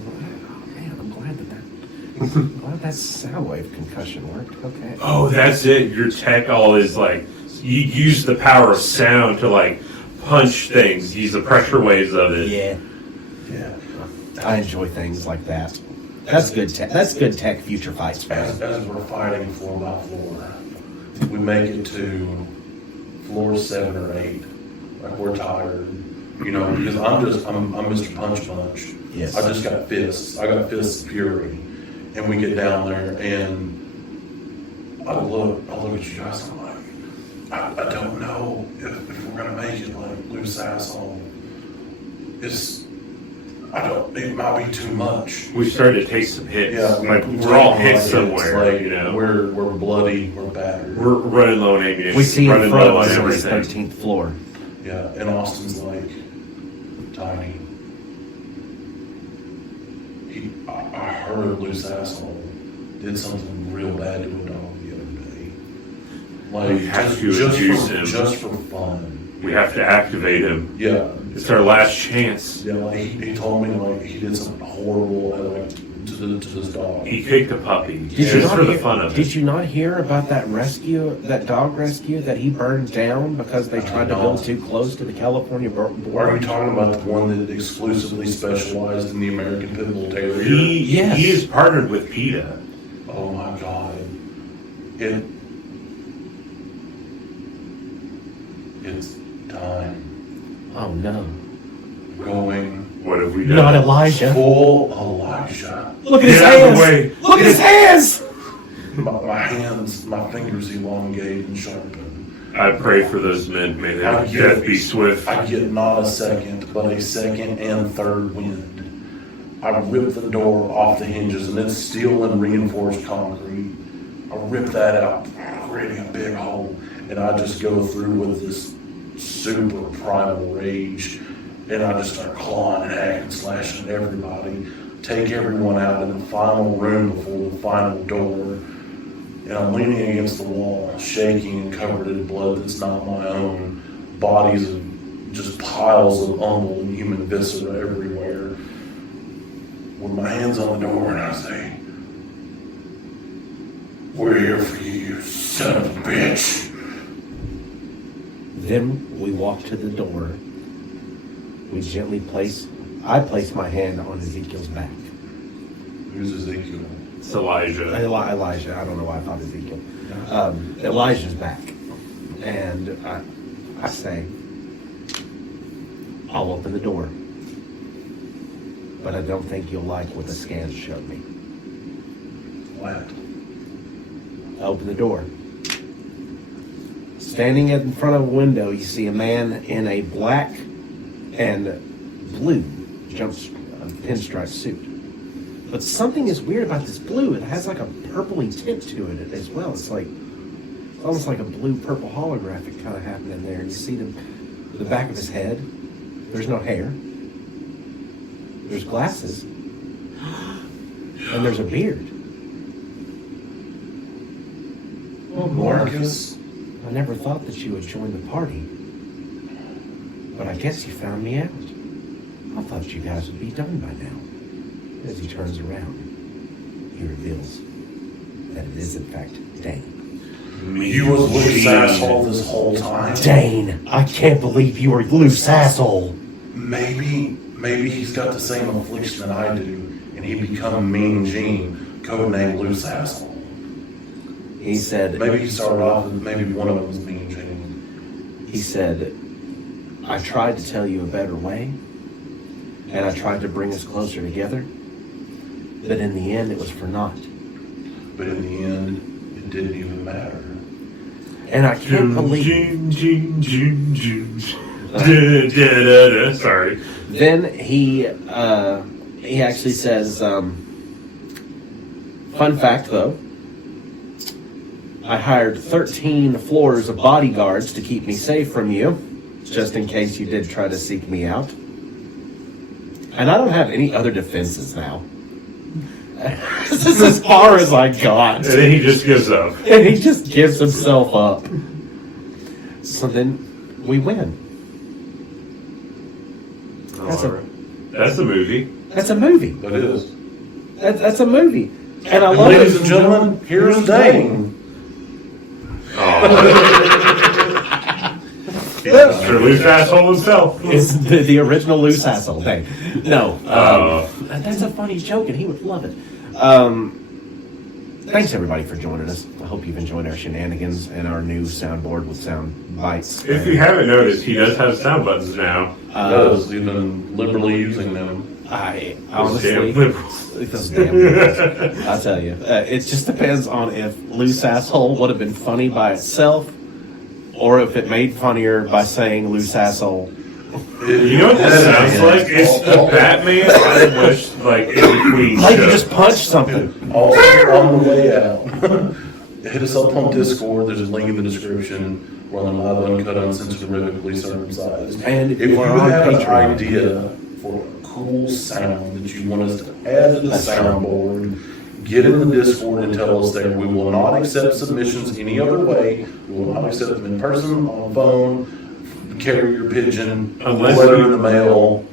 man, I'm glad that sound wave concussion worked. Okay. Oh, that's it. Your tech all is like, you use the power of sound to like punch things, use the pressure waves of it. Yeah. I enjoy things like that. That's good tech. That's good tech. Future fights, man. As we're fighting floor by floor, we make it to floor 7 or 8. Like we're tired, because I'm Mr. Punch Punch. Yes. I just got fists. I got fists of fury, and we get down there, and I look at you guys. I'm like, I don't know if we're gonna make it. Like Lou Sasshole, it might be too much. We started to take some hits. Yeah, like we're all hit somewhere. Like, we're bloody, we're battered. We're running low on ammunition. We see in running front low of on us on the everything. 13th floor. Yeah, and Austin's like tiny. I heard Lou Sasshole did something real bad to a dog the other day. Like We have to induce him. just for fun. We have to activate him. Yeah. It's our last chance. Yeah, like he told me like he did something horrible like to this dog. He kicked a puppy. Did you Just not for the hear- fun of it. Did you not hear about that dog rescue that he burned down because they tried to build too close to the California Are border? you talking about the one that exclusively specialized in the American Pit Bull Terrier? Yes. He is partnered with PETA. Oh my God! It's time. Oh no! Going What have we done? Not Elijah. full Elijah. Look at his Get out of the hands! way. Look at his hands! My hands, my fingers elongate and sharpen. I pray for those men. May their death be swift. I get not a second, but a second and third wind. I rip the door off the hinges, and it's steel and reinforced concrete. I rip that out, creating a big hole, and I just go through with this super primal rage, and I just start clawing and hacking, slashing at everybody, take everyone out in the final room before the final door, and I'm leaning against the wall, shaking and covered in blood that's not my own, bodies of just piles of umble and human viscera everywhere, with my hands on the door, and I say, "We're here for you, you son of a bitch." Then we walk to the door. We gently I place my hand on Ezekiel's back. Who's Ezekiel? It's Elijah. Elijah. I don't know why I thought Ezekiel. Elijah's back. And I say, I'll open the door. But I don't think you'll like what the scans showed me. What? I open the door. Standing in front of a window, you see a man in a black and blue pinstripe suit. But something is weird about this blue. It has like a purpley tint to it as well. It's almost like a blue-purple holographic kind of happening there. And you see the back of his head. There's no hair. There's glasses. And there's a beard. Well, Marcus. I never thought that you would join the party. But I guess you found me out. I thought you guys would be done by now. As he turns around, he reveals that it is in fact Dane. You was Lou Sasshole this whole time? Dane! I can't believe you are Lou Sasshole! Maybe he's got the same affliction that I do, and he become Mean Gene, codename Lou Sasshole. He said... Maybe he started off with, maybe one of them was Mean Gene. He said, I tried to tell you a better way, and I tried to bring us closer together, but in the end it was for naught. But in the end, it didn't even matter. And I can't believe... Sorry. Then he actually says, fun fact though, I hired 13 floors of bodyguards to keep me safe from you, just in case you did try to seek me out. And I don't have any other defenses now. This is as far as I got. And then he just gives up. And he just gives himself up. So then we win. That's a movie. That's a movie. That is. That's a movie. And I love Ladies it. and gentlemen, here's Dane. For Lou Sasshole himself. It's the original Lou Sasshole thing. No. That's a funny joke, and he would love it. Thanks, everybody, for joining us. I hope you've enjoyed our shenanigans and our new soundboard with sound bites. If you haven't noticed, he does have sound buttons now. He's been liberally using them. I honestly, Damn liberals. those damn liberals. I'll tell you, it just depends on if Lou Sasshole would have been funny by itself, or if it made funnier by saying Lou Sasshole. You know what that sounds like? It's the Batman I wish, like, in between Like you shows. just punched something. Also, on the way out, hit us up on Discord. There's a link in the description. We're on live, uncut, uncensored, rhythmically circumcised. And if If you you are on have an Patreon, idea for a cool sound that you want us to add to the soundboard, get in the Discord and tell us there. We will not accept submissions any other way. We will not accept them in person, on phone, carrier pigeon, Unless letter you- in the mail.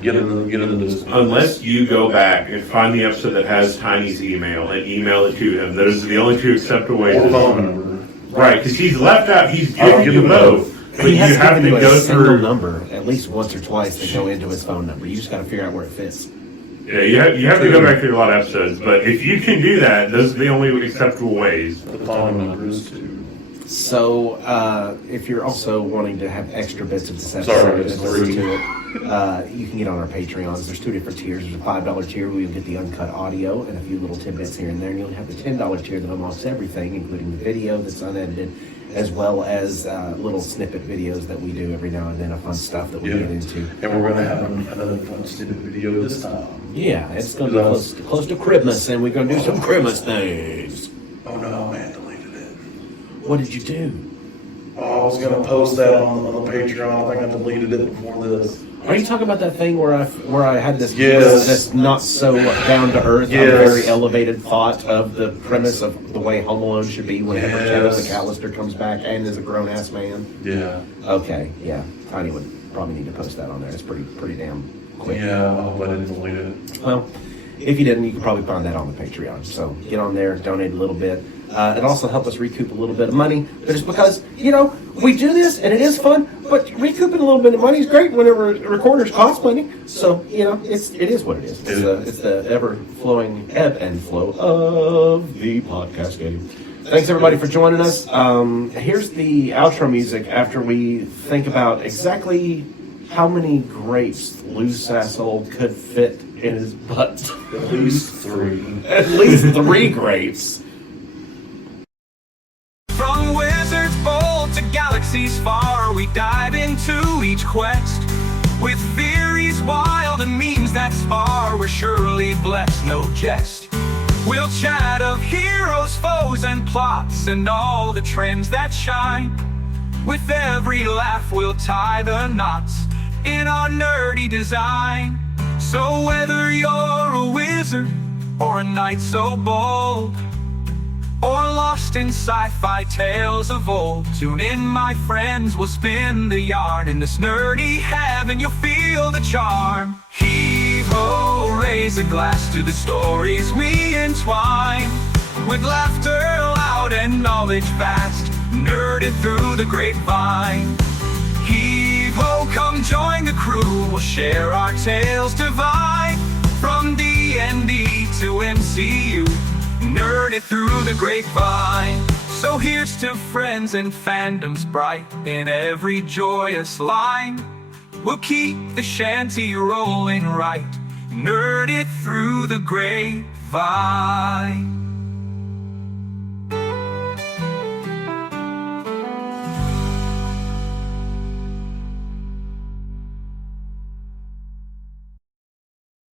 Get in the Discord. Unless you go back and find the episode that has Tiny's email and email it to him. Those are the only two acceptable ways. Or phone number. Right, because he's left out, he's I'll given give you him both. But he you has have given to you a go single through. number at least once or twice to go into his phone number. You just got to figure out where it fits. Yeah, you have to go back through a lot of episodes. But if you can do that, those are the only acceptable ways. The phone number is 2. So, if you're also wanting to have extra bits of this Sorry, episode it's and listen free. to it, you can get on our Patreons. There's 2 different tiers. There's a $5 tier where you'll get the uncut audio and a few little tidbits here and there. And you'll have the $10 tier that unlocks everything, including the video that's unedited, as well as little snippet videos that we do every now and then of fun stuff that we get into. And we're going to have another fun snippet video this time. Yeah, it's going to be close to Christmas, and we're going to do some Christmas things. Oh no, man deleted it. What did you do? Oh, I was going to post that on the Patreon. I think I deleted it before this. Are you talking about that thing where I had this Yes. this not so down to earth, Yes. very elevated thought of the premise of the way Home Alone should be when Kevin Yes. McAllister comes back and is a grown ass man? Yeah. Okay, yeah, Tiny would probably need to post that on there. It's pretty damn quick. Yeah, I hope I didn't delete it. Well, if you didn't, you can probably find that on the Patreon. So get on there, donate a little bit. It also helped us recoup a little bit of money. But it's because, we do this and it is fun, but recouping a little bit of money is great whenever recorders cost money. So, it is what it is. It's the ever-flowing ebb and flow of the podcast game. Thanks, everybody, for joining us. Here's the outro music after we think about exactly how many grapes Lou Sasshole could fit in his butt. At least 3. At least 3 grapes. From wizards bold to galaxies far, we dive into each quest. With theories wild and memes that spar, we're surely blessed, no jest. We'll chat of heroes, foes, and plots, and all the trends that shine. With every laugh we'll tie the knots in our nerdy design. So whether you're a wizard or a knight so bold, or lost in sci-fi tales of old, tune in, my friends, we'll spin the yarn. In this nerdy heaven you'll feel the charm. Heave-ho, raise a glass to the stories we entwine, with laughter loud and knowledge vast, nerded through the grapevine. Heave-ho, come join the crew, we'll share our tales divine, from D&D to MCU, nerded through the grapevine. So here's to friends and fandoms bright, in every joyous line we'll keep the shanty rolling right, nerded through the grapevine.